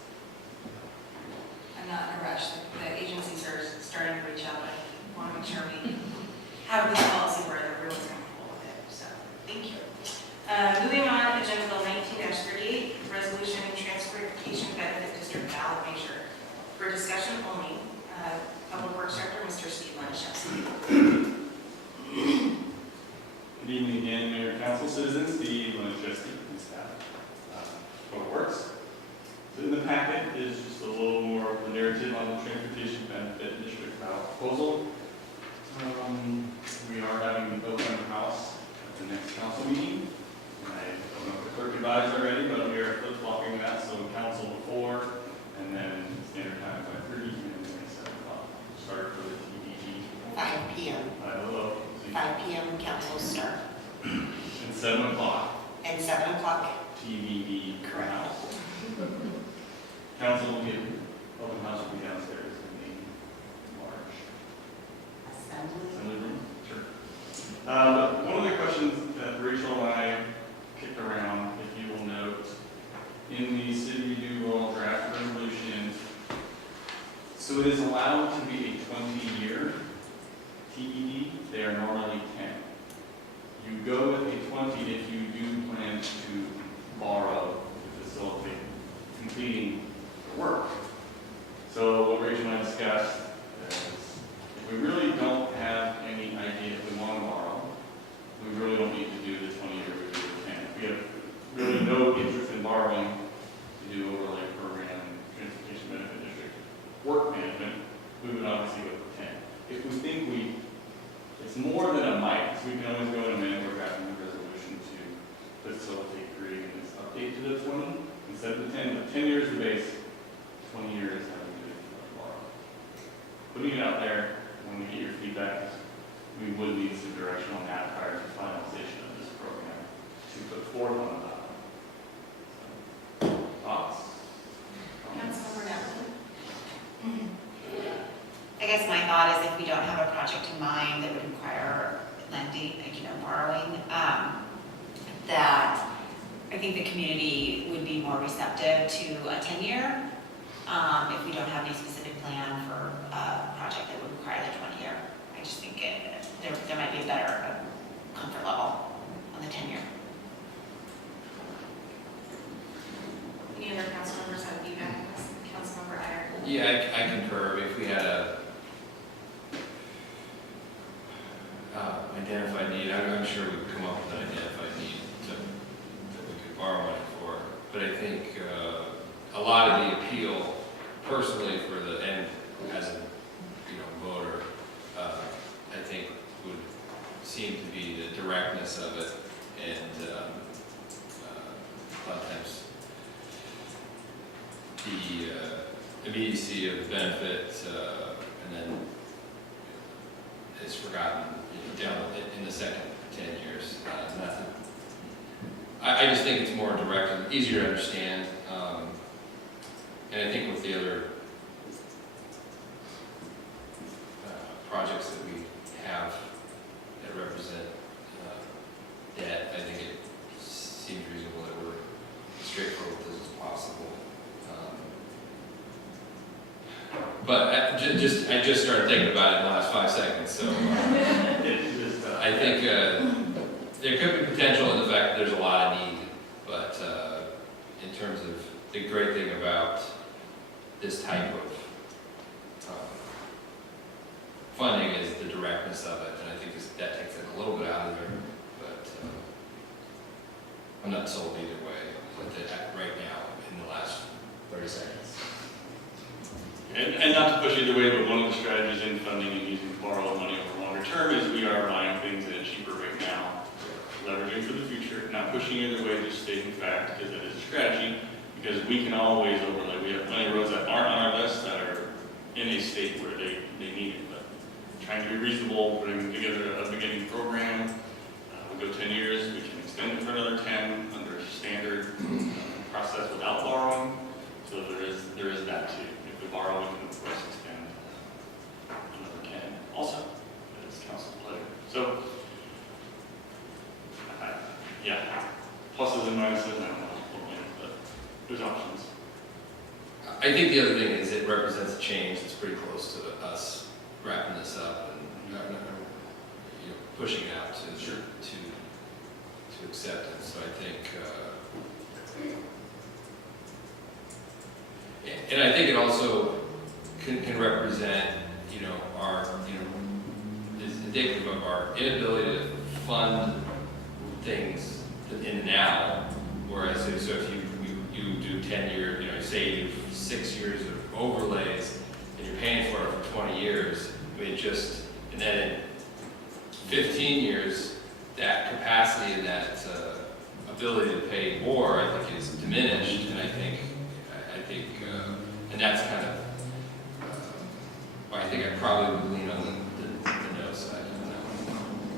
I'm not in a rush. The agencies are starting to reach out, but I want to make sure we have this policy where they're really comfortable with it. So, thank you. Moving on, Agenda Bill 19-38, Resolution Transportation Benefit District ballot measure. For discussion only, Public Works Director, Mr. Steve Laniszewski. Good evening again, Mayor, Council, citizens, Steve Laniszewski and staff. Public Works. So in the packet is just a little more of the narrative on the Transportation Benefit District ballot proposal. We are having the open house at the next council meeting. I don't know if the clerk advised already, but I'm here flip-flopping that, so council before, and then standard time 5:30, and then 7 o'clock. Start for the TBG. 5 p.m. 5 p.m. council start. And 7 o'clock, And 7 o'clock. TBB house. Council will get, open house will be downstairs in the large assembly room. Sure. But one of the questions that Rachel and I kicked around, if you will note, in the city renewal draft resolution, so it is allowed to be a 20-year TBD. They are normally 10. You go with a 20 if you do plan to borrow to facilitate completing the work. So what Rachel and I discussed is if we really don't have any idea if we want to borrow, we really don't need to do the 20-year, we do the 10. If we have really no interest in borrowing to do overlay program, transportation benefit district work management, we would obviously go with 10. If we think it's more than a might, so we can always go and amend or draft a resolution to facilitate creating this update to the 20 instead of the 10. But 10 years the base, 20 years having to borrow. Putting it out there, when we get your feedback, we would need some direction on that prior to finalization of this program to put forth on the ballot. So, thoughts? Councilmember Napoli. I guess my thought is if we don't have a project in mind that would require lending, borrowing, that I think the community would be more receptive to a 10-year if we don't have any specific plan for a project that would require the 20-year. I just think there might be a better comfort level on the 10-year. Any other council members have feedback? Councilmember Ayer. Yeah, I concur. If we had a identified need, I'm sure we could come up with an identified need that we could borrow money for. But I think a lot of the appeal, personally, for the end, as a seemed to be the directness of it, and a lot of times the immediacy of the benefit, and then is forgotten down in the second 10 years. I just think it's more direct and easier to understand. And I think with the other projects that we have that represent debt, I think it seems reasonable that we're as straightforward with this as possible. But I just started thinking about it in the last 5 seconds, so I think there could be potential in the fact that there's a lot of need, but in terms of the great thing about this type of funding is the directness of it, and I think that takes it a little bit out of there, but I'm not sold either way with it right now in the last 30 seconds. And not to push either way, but one of the strategies in funding and using borrowed money over longer term is we are buying things at a cheaper rate now, leveraging for the future, not pushing either way, just stating fact, because that is a strategy, because we can always overlay. We have plenty of roads that aren't on our list that are in a state where they need it, but trying to be reasonable, putting together a beginning program. We go 10 years, we can extend it for another 10 under standard process without borrowing. So there is that too. If we borrow, we can of course extend another 10 also. It's council pleasure. So, yeah, pluses and minuses, I don't know, but there's options. I think the other thing is it represents a change that's pretty close to us wrapping this up and pushing it out to acceptance. So I think, and I think it also can represent, our, is indicative of our inability to fund things in the now. Whereas, so if you do 10-year, say you do 6 years of overlays, and you're paying for it for 20 years, and then in 15 years, that capacity and that ability to pay more, I think, is diminished, and I think, and that's kind of why I think I probably would lean on the no side of that.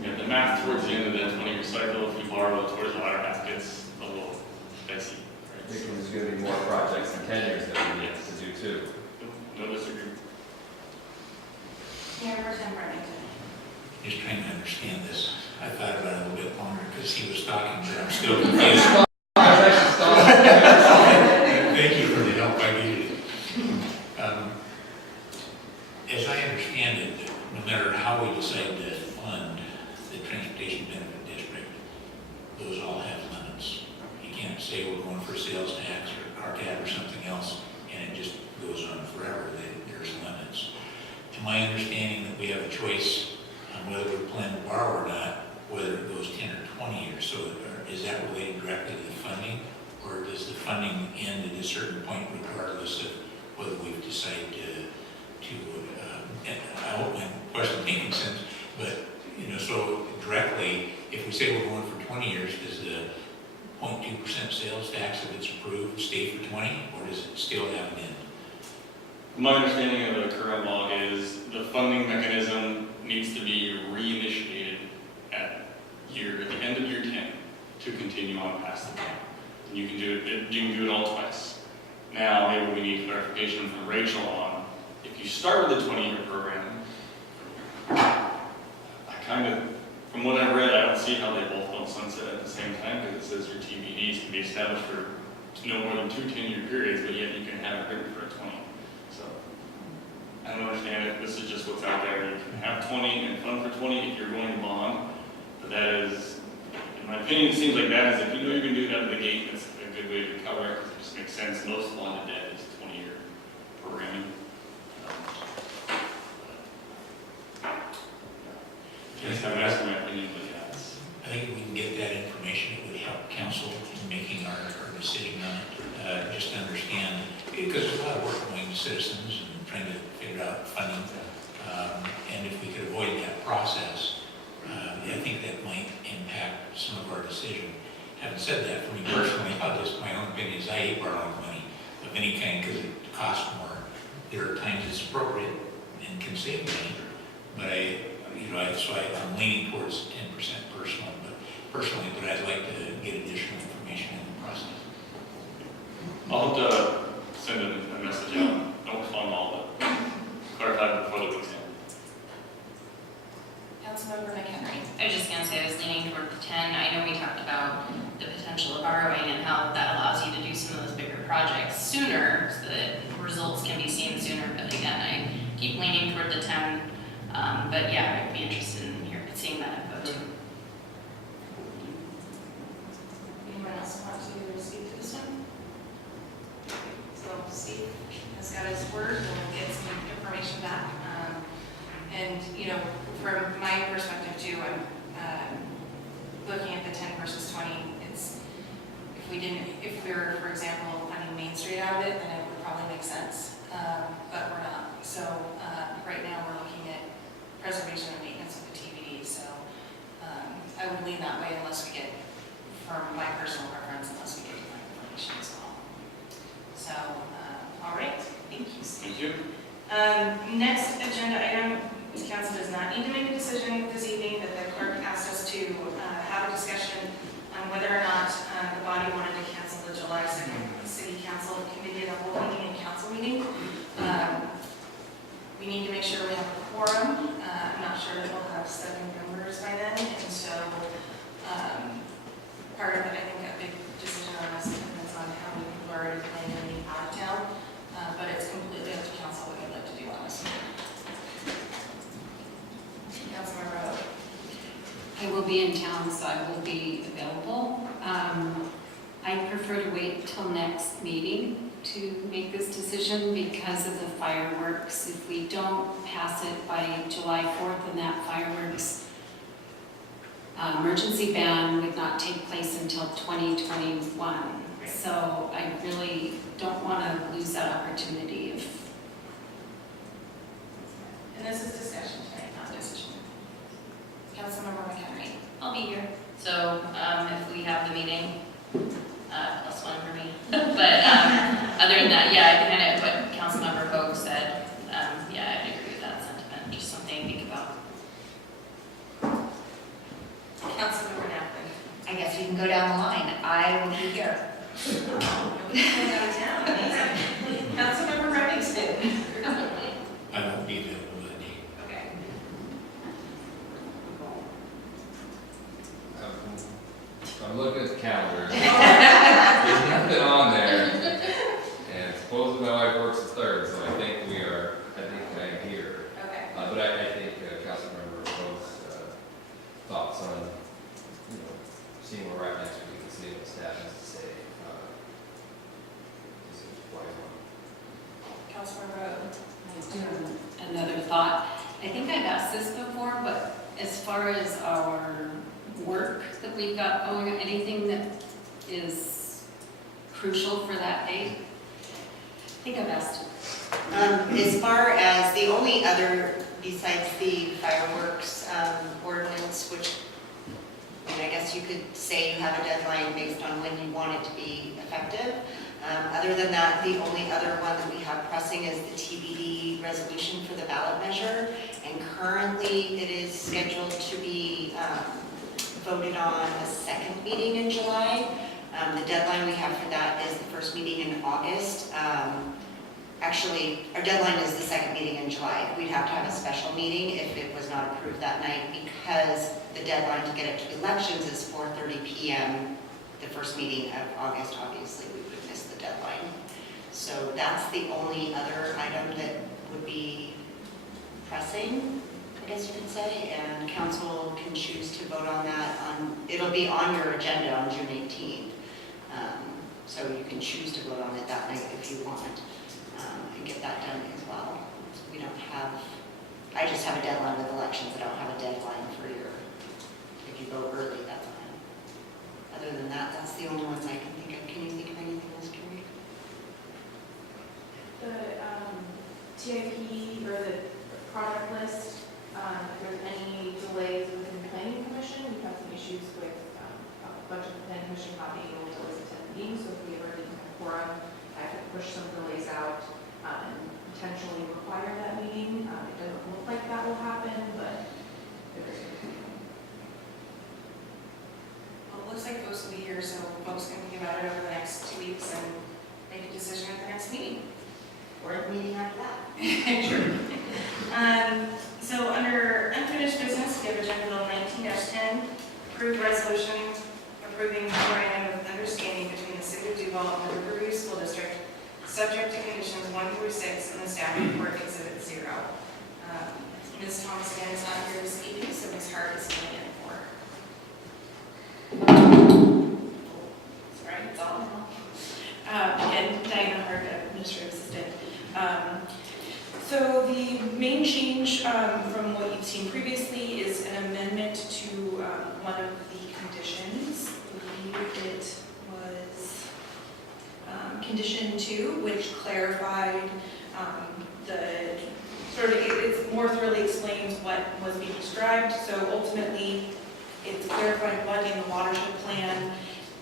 Yeah, the math towards the end of that 20-year cycle, if you borrow towards the latter half, gets a little dicey. I think there's going to be more projects in 10 years that we need to do too. No disagree. Mayor Pro Tem Remington. Just trying to understand this. I thought about it a little bit longer because he was talking, but I'm still confused. Thank you for the help I needed. As I understand it, no matter how we decide to fund the transportation benefit district, those all have limits. You can't say we're going for sales tax or CARTAB or something else, and it just goes on forever. There's limits. To my understanding that we have a choice on whether we plan to borrow or not, whether it goes 10 or 20 years. So is that related directly to the funding, or does the funding end at a certain point regardless of whether we've decided to and I hope my question making sense, but so directly, if we say we're going for 20 years, does the 0.2% sales tax, if it's approved, stay for 20, or does it still have an end? My understanding of the current law is the funding mechanism needs to be reinitiated at the end of year 10 to continue on past the 10. And you can do it all twice. Now, maybe we need clarification from Rachel on, if you start with a 20-year program, from what I've read, I don't see how they both don't sunset at the same time, because it says your TBDs can be established for no more than 2 10-year periods, but yet you can have it written for a 20. So, I don't understand it. This is just what's out there. You can have 20 and fund for 20 if you're going to bond, but that is, in my opinion, it seems like that is, if you know you're going to do it out of the gate, that's a good way to cover it, because it just makes sense. Most bonded debt is 20-year programming. Yes, I'm asking my opinion, but yes. I think if we can get that information, it would help council in making our decision on it. Just to understand, because there's a lot of work going to citizens and trying to figure out funding. And if we could avoid that process, I think our decision. Having said that, for me personally, my own opinion is I hate borrowing money of any kind because it costs more. There are times it's appropriate and can save money, but I'm leaning towards 10% personally, but I'd like to get additional information in the process. I'll have to send a message out, don't respond to all, but clarify before the week's end. Councilmember McHenry. I was just gonna say, I was leaning toward the 10. I know we talked about the potential of borrowing and how that allows you to do some of those bigger projects sooner, so that results can be seen sooner. But again, I keep leaning toward the 10. But yeah, I'd be interested in seeing that info too. Anyone else want to speak to this one? So Steve has got his word, and we'll get some information back. And, from my perspective too, I'm looking at the 10 versus 20. It's, if we were, for example, cutting Main Street out of it, then it would probably make sense. But we're not. So right now we're looking at preservation and maintenance of the TBD. So I would lean that way unless we get, from my personal preference, unless we get different information as well. So, all right, thank you, Steve. Thank you. Next agenda item, the council does not need to make a decision this evening, but the clerk asked us to have a discussion on whether or not the body wanted to cancel the July 2nd city council committee of the whole meeting and council meeting. We need to make sure we have a quorum. I'm not sure that we'll have 7 members by then, and so part of it, I think, a big decision on us depends on how many people are already planning to be out of town, but it's completely up to council what you'd like to do on this. Councilmember Rowe. I will be in town, so I will be available. I prefer to wait till next meeting to make this decision because of the fireworks. If we don't pass it by July 4th and that fireworks emergency ban would not take place until 2021. So I really don't want to lose that opportunity. And this is discussion tonight, not decision. Councilmember McHenry. I'll be here. So if we have the meeting, +1 for me. But other than that, yeah, I kind of what Councilmember Hogue said. Yeah, I agree with that sentiment. Just something to think about. Councilmember Napoli. I guess you can go down the line. I will be here. Out of town. Councilmember Remington. I won't be available that day. Okay. I'm looking at the calendar. There's nothing on there. And supposedly my wife works the 3rd, so I think I'm here. Okay. But I think Councilmember Hogue's thoughts on, seeing where we're at next week and seeing what staff has to say. Is a wise one. Councilmember Rowe. I do have another thought. I think I've asked this before, but as far as our work that we've got going, anything that is crucial for that date? I think I've asked. As far as the only other, besides the fireworks ordinance, which I guess you could say you have a deadline based on when you want it to be effective. Other than that, the only other one that we have pressing is the TBD resolution for the ballot measure. And currently it is scheduled to be voted on the 2nd meeting in July. The deadline we have for that is the 1st meeting in August. Actually, our deadline is the 2nd meeting in July. We'd have to have a special meeting if it was not approved that night because the deadline to get it to elections is 4:30 p.m. The 1st meeting of August, obviously, we would miss the deadline. So that's the only other item that would be pressing, I guess you could say, and council can choose to vote on that. It'll be on your agenda on June 18th. So you can choose to vote on it that night if you want, and get that done as well. So we don't have, I just have a deadline with elections. I don't have a deadline for if you vote early, that's fine. Other than that, that's the only ones I can think of. Can you think of anything else, Carrie? The TIP or the product list, if there's any delays within the planning commission, we've had some issues with Works will be here, so folks can think about it over the next 2 weeks and make a decision at the next meeting. Or a meeting after that. Sure. So under unfinished business, we have Agenda Bill 19-10, approved resolution approving memorandum of understanding between the City of Duval and the Riverview School District, subject to conditions 1 through 6 in the staff report Exhibit 0. Ms. Thomas again is not here this evening, so Ms. Hart is filling in for. Sorry, it's all. Again, Diana Hart, Administrative Assistant. So the main change from what you've seen previously is an amendment to one of the conditions. I believe it was condition 2, which clarified the sort of, it more thoroughly explains what was being described. So ultimately, it's clarifying what in the watershed plan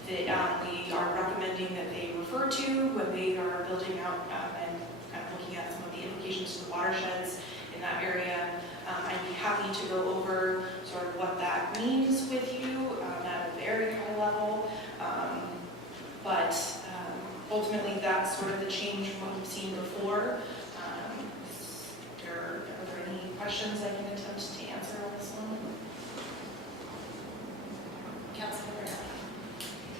that we are recommending that they refer to when they are building out and kind of looking at some of the implications to the watersheds in that area. I'd be happy to go over sort of what that means with you at a very high level. But ultimately, that's sort of the change from what we've seen before. Are there any questions I can attempt to answer on this one? Councilor Bernard.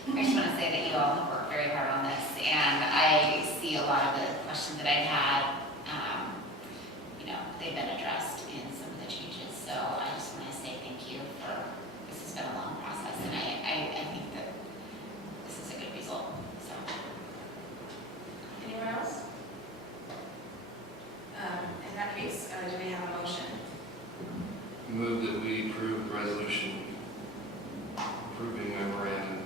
I just want to say that you all have worked very hard on this, and I see a lot of the questions that I had, they've been addressed in some of the changes. So I just want to say thank you for, this has been a long process, and I think that this is a good result, so. Anyone else? In that case, do we have a motion? Move that we approve the resolution approving memorandum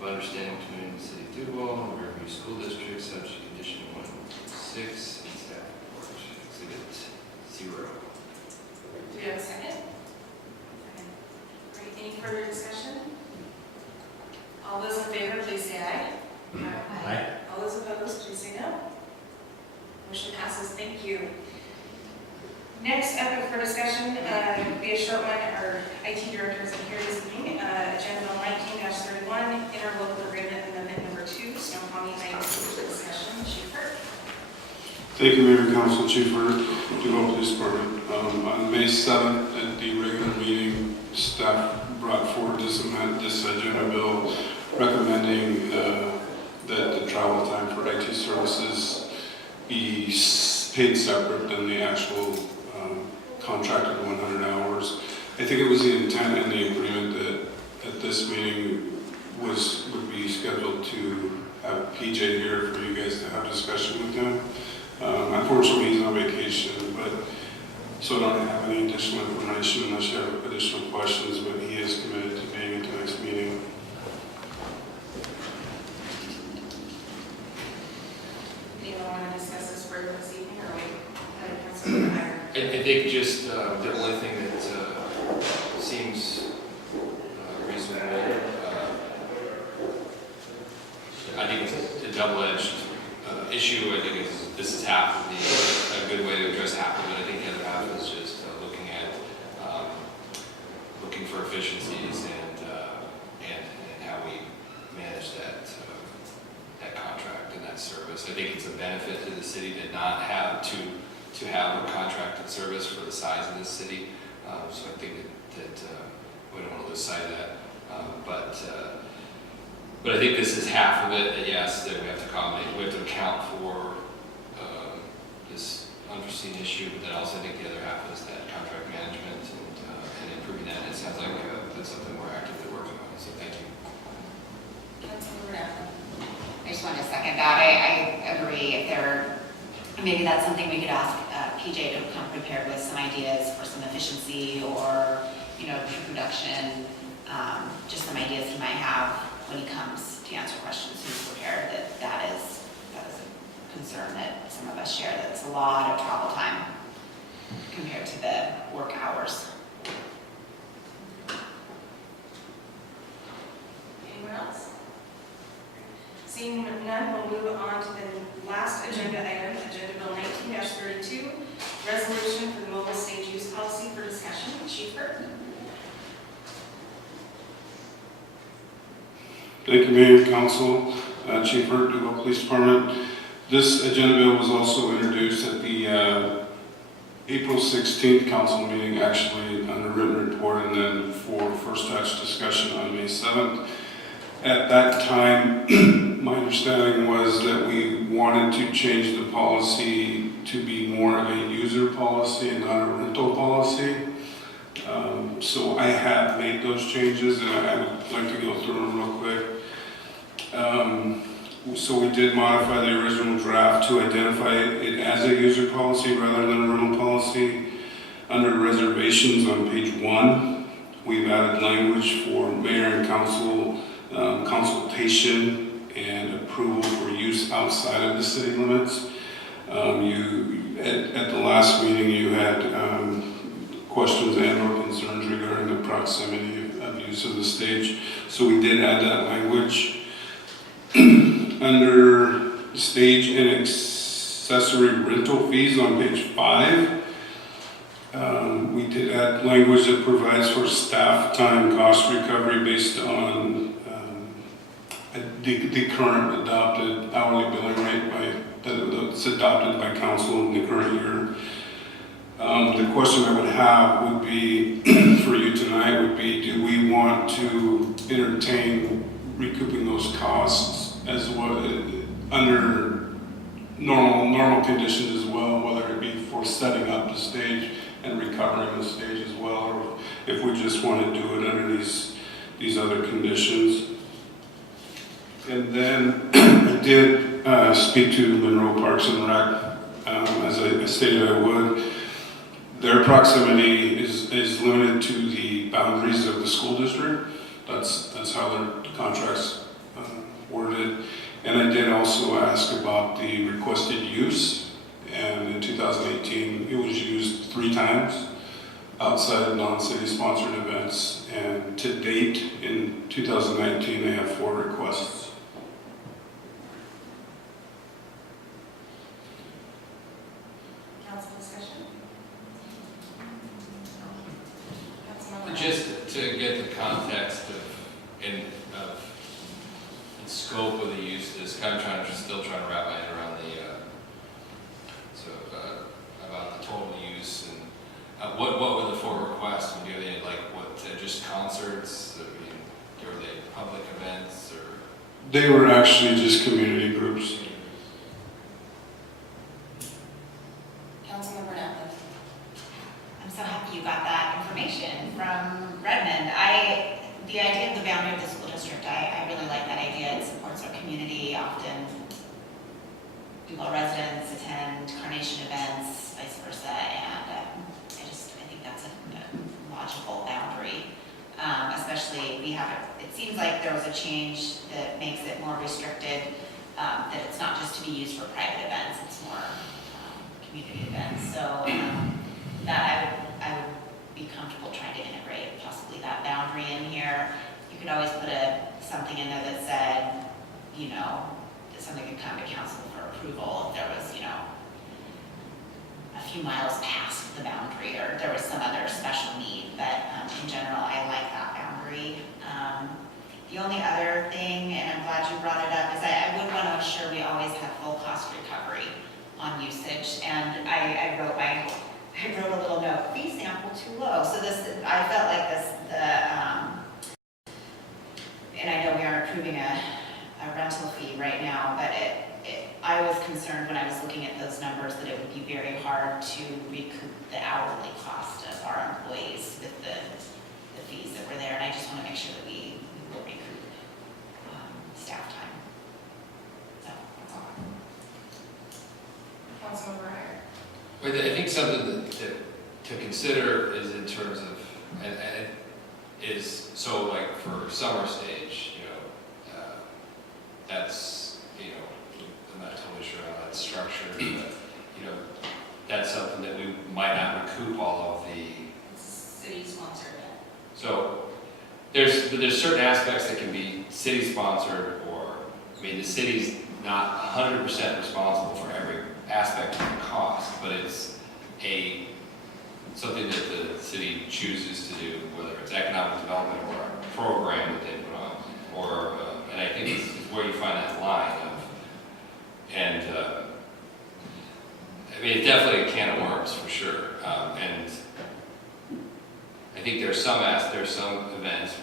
of understanding between the City of Duval and the Riverview School District, subject to condition 1 through 6 and staff report Exhibit 0. Do we have a second? Second. Great. Any further discussion? All those in favor, please say aye. Aye. All those opposed, please say no. Motion passes. Thank you. Next up for discussion, be a short one. Our IT director is here this evening. Agenda Bill 19-31, interlocal agreement amendment number 2, Snohomish IT discussion. Chief Hurt. Thank you, Mayor and Council, Chief Hurt, Duval Police Department. On May 7th, at the regular meeting, staff brought forward this agenda bill recommending that the travel time for IT services be paid separate than the actual contracted 100 hours. I think it was the intent and the agreement that at this meeting would be scheduled to have PJ here for you guys to have discussion with him. Unfortunately, he's on vacation, but so I don't have any additional information unless you have additional questions, but he is committed to being at the next meeting. Anyone want to discuss this further this evening, or wait? Councilor Meyer. I think just the only thing that seems reasonable, I think it's a double-edged issue. I think this is half of a good way to address half of it. I think the other half is just looking for efficiencies and how we manage that contract and that service. I think it's a benefit to the city to not have to have a contracted service for the size of this city. So I think that we don't want to lose sight of that. But I think this is half of it, that yes, that we have to accommodate, we have to account for this unforeseen issue, but then also I think the other half is that contract management and improving that. And it sounds like that's something we're actively working on, so thank you. Councilor Bernard. I just wanted to second that. I agree. Maybe that's something we could ask PJ to come prepared with some ideas for some efficiency or, true production, just some ideas he might have when he comes to answer questions. He's prepared that is a concern that some of us share, that it's a lot of travel time compared to the work hours. Anyone else? Seeing none, we'll move on to the last agenda item, Agenda Bill 19-32, resolution for the mobile stage use policy for discussion. Chief Hurt. Thank you, Mayor and Council, Chief Hurt, Duval Police Department. This agenda bill was also introduced at the April 16th council meeting, actually under written report, and then for first touch discussion on May 7th. At that time, my understanding was that we wanted to change the policy to be more of a user policy and not a rental policy. So I have made those changes, and I would like to go through them real quick. So we did modify the original draft to identify it as a user policy rather than a rental policy. Under reservations on page 1, we've added language for mayor and council consultation and approval for use outside of the city limits. At the last meeting, you had questions and/or concerns regarding the proximity of use of the stage. So we did add that language. Under stage and accessory rental fees on page 5, we did add language that provides for staff time cost recovery based on the current adopted hourly billing rate that's adopted by council in the current year. The question I would have would be, for you tonight, would be, do we want to entertain recouping those costs as well, under normal conditions as well, whether it be for setting up the stage and recovering the stage as well, or if we just want to do it under these other conditions. And then I did speak to Monroe Parks and Rec, as I stated I would. Their proximity is limited to the boundaries of the school district. That's how their contracts worded. And I did also ask about the requested use. And in 2018, it was used 3 times outside of non-city sponsored events. And to date, in 2019, they have 4 requests. Council discussion? Just to get the context of the scope of the use of this, kind of still trying to wrap my head around about the total use and what were the 4 requests? Were they just concerts? Were they public events or? They were actually just community groups. Councilmember Nathan. I'm so happy you got that information from Redmond. The idea of the boundary of the school district, I really like that idea. It supports our community. Often Duval residents attend Carnation events, vice versa, and I think that's a logical boundary. Especially it seems like there was a change that makes it more restricted, that it's not just to be used for private events, it's more community events. So that I would be comfortable trying to integrate possibly that boundary in here. You could always put something in there that said, that something could come to council for approval if there was, a few miles past the boundary or there was some other special need. But in general, I like that boundary. The only other thing, and I'm glad you brought it up, is I would want to assure we always have full cost recovery on usage. And I wrote a little note, fee sample too low. So I felt like and I know we are approving a rental fee right now, but I was concerned when I was looking at those numbers that it would be very hard to recoup the hourly cost of our employees with the fees that were there. And I just want to make sure that we will recoup staff time. So that's all. Councilmember Hire. I think something to consider is in terms of, so like for summer stage, that's, I'm not totally sure how that's structured, but, that's something that we might not recoup all of the. City-sponsored event. So there's certain aspects that can be city-sponsored, or, the city's not 100% responsible for every aspect of the cost, but it's something that the city chooses to do, whether it's economic development or a program that they put on, or an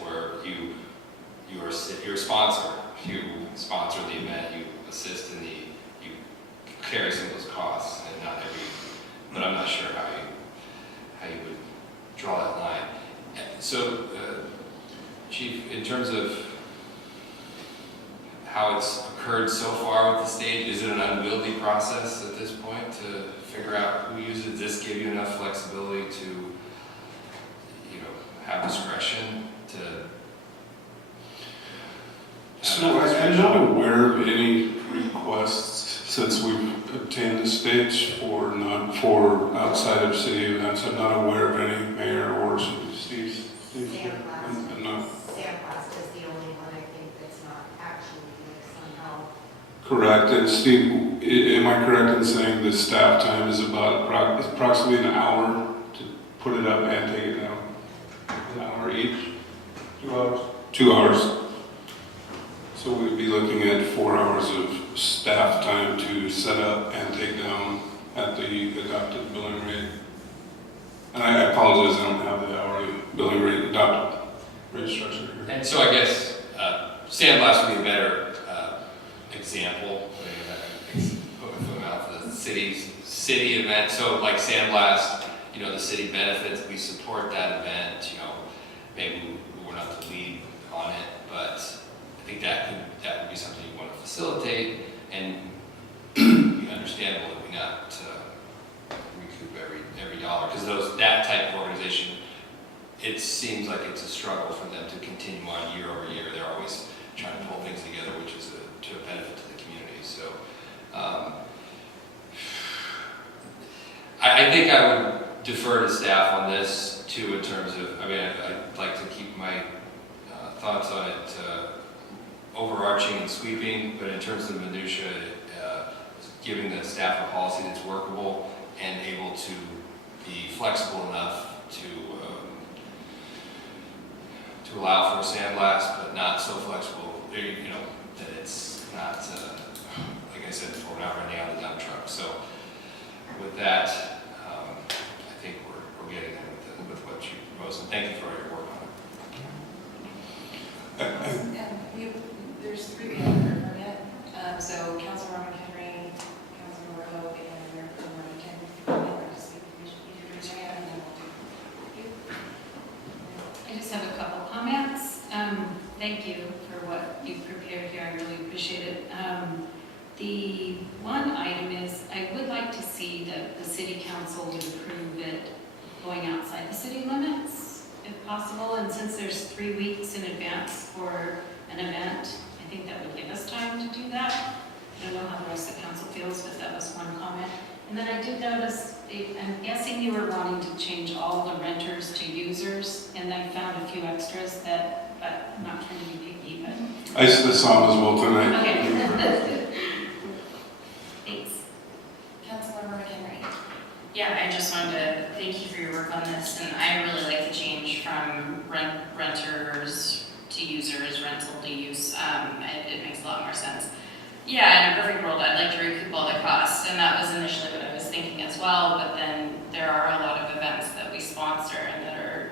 where you're a sponsor. You sponsor the event, you assist in you carry some of those costs, and not every, but I'm not sure how you would draw that line. So, Chief, in terms of how it's occurred so far with the stage, is it an unwieldy process at this point to figure out who uses it? Does this give you enough flexibility to, have discretion to? So I'm not aware of any requests since we've obtained the stage for outside of city events. I'm not aware of any, Mayor or Steve. Sandblast. I'm not. Sandblast is the only one I think that's not actually mixed somehow. Correct. And Steve, am I correct in saying the staff time is about approximately an hour to put it up and take it down? An hour each? 2 hours. 2 hours. So we'd be looking at 4 hours of staff time to set up and take down at the adopted billing rate. And I apologize, I don't have the hourly billing rate adopted rate structure here. And so I guess Sandblast would be a better example. Put them out for the city event. So like Sandblast, the city benefits, we support that event. Maybe we're not the lead on it, but I think that would be something you want to facilitate, and be understandable that we not recoup every dollar, because that type of organization, it seems like it's a struggle for them to continue on year over year. They're always trying to pull things together, which is to a benefit to the community. So I think I would defer to staff on this too, in terms of, I'd like to keep my thoughts on it overarching and sweeping, but in terms of minutia, giving the staff a policy that's workable and able to be flexible enough to allow for a sandblast, but not so flexible, that it's not, like I said before, not running out of the dump truck. So with that, I think we're getting there with what you proposed, and thank you for your work on it. There's 3 people that are permit, so Councilor McHenry, Councilor Rowe, and Mayor Pro Tem Martin can like to speak. You can raise your hand, and then we'll do you. I just have a couple comments. Thank you for what you prepared here, I really appreciate it. The one item is, I would like to see that the city council would approve it going outside the city limits, if possible, and since there's 3 weeks in advance for an event, I think that would give us time to do that. I don't know how the rest of the council feels, but that was one comment. And then I did notice, I'm guessing you were wanting to change all the renters to users, and I found a few extras that, but I'm not trying to be picky, but. I saw them as well tonight. Okay. Thanks. Councilor McHenry. Yeah, I just wanted to thank you for your work on this, and I really like the change from renters to users, rental to use. It makes a lot more sense. Yeah, in a perfect world, I'd like to recoup all the costs, and that was initially what I was thinking as well, but then there are a lot of events that we sponsor and that are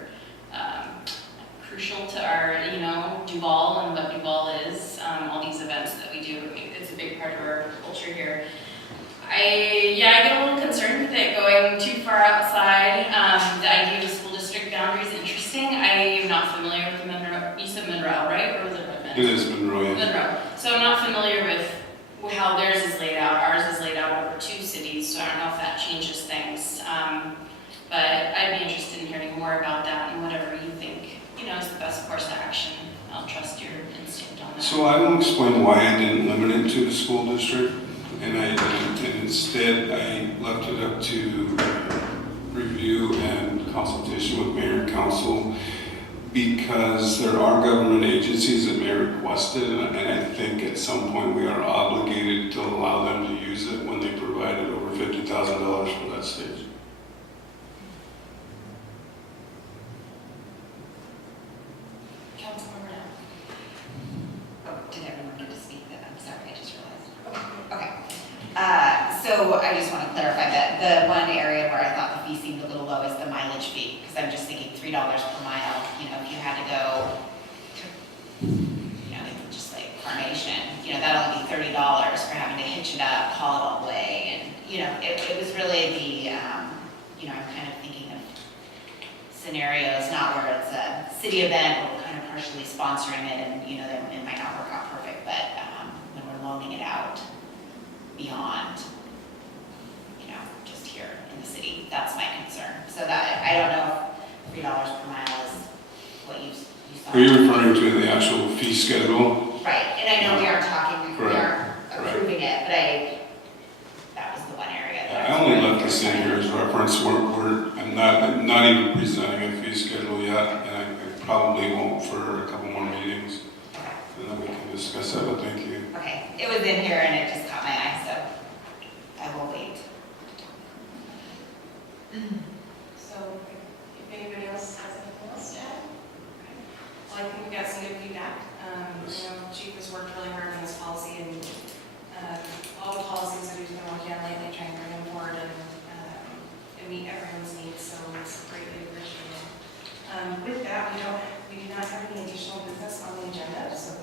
crucial to our, Duval and what Duval is, all these events that we do, it's a big part of our culture here. I get a little concerned with it going too far outside. The idea of school district boundaries is interesting. I am not familiar with the Monroe, you said Monroe, right? Or was it Redmond? It is Monroe, yeah. Monroe. So I'm not familiar with how theirs is laid out. Ours is laid out over 2 cities, so I don't know if that changes things. But I'd be interested in hearing more about that and whatever you think, is the best course of action. I'll trust your instinct on that. So I will explain why I didn't limit it to the school district, and instead I left it up to review and consultation with mayor and council, because there are government agencies that may request it, and I think at some point we are obligated to allow them to use it when they provided over $50,000 for that stage. Did everyone get to speak? I'm sorry, I just realized. Okay. So I just want to clarify that the one area where I thought the fee seemed a little low is the mileage fee, because I'm just thinking $3 per mile. If you had to go you know, just like cremation, you know, that'll only be $30 for having to hitch it up, haul it all the way, and, you know, it was really the, you know, I'm kind of thinking of scenarios, not where it's a city event, where we're kind of partially sponsoring it, and, you know, then it might not work out perfect, but, when we're loaning it out beyond, you know, just here in the city, that's my concern. So that, I don't know if $3 per mile is what you saw. Are you referring to the actual fee schedule? Right, and I know we aren't talking, we Correct, aren't approving it, but that was the one area that I only left this in here as reference, I'm not even presenting a fee schedule yet, and I probably won't for a couple more meetings, and then we can discuss that, but thank you. Okay, it was in here and it just caught my eye, so I will wait. So if anybody else has anything else to add? Well, I think we got some good feedback. You know, Chief has worked really hard on this policy and all the policies that he's been working on lately, trying to bring them forward and meet everyone's needs, so it's greatly appreciated. With that, we do not have any additional business on the agenda, so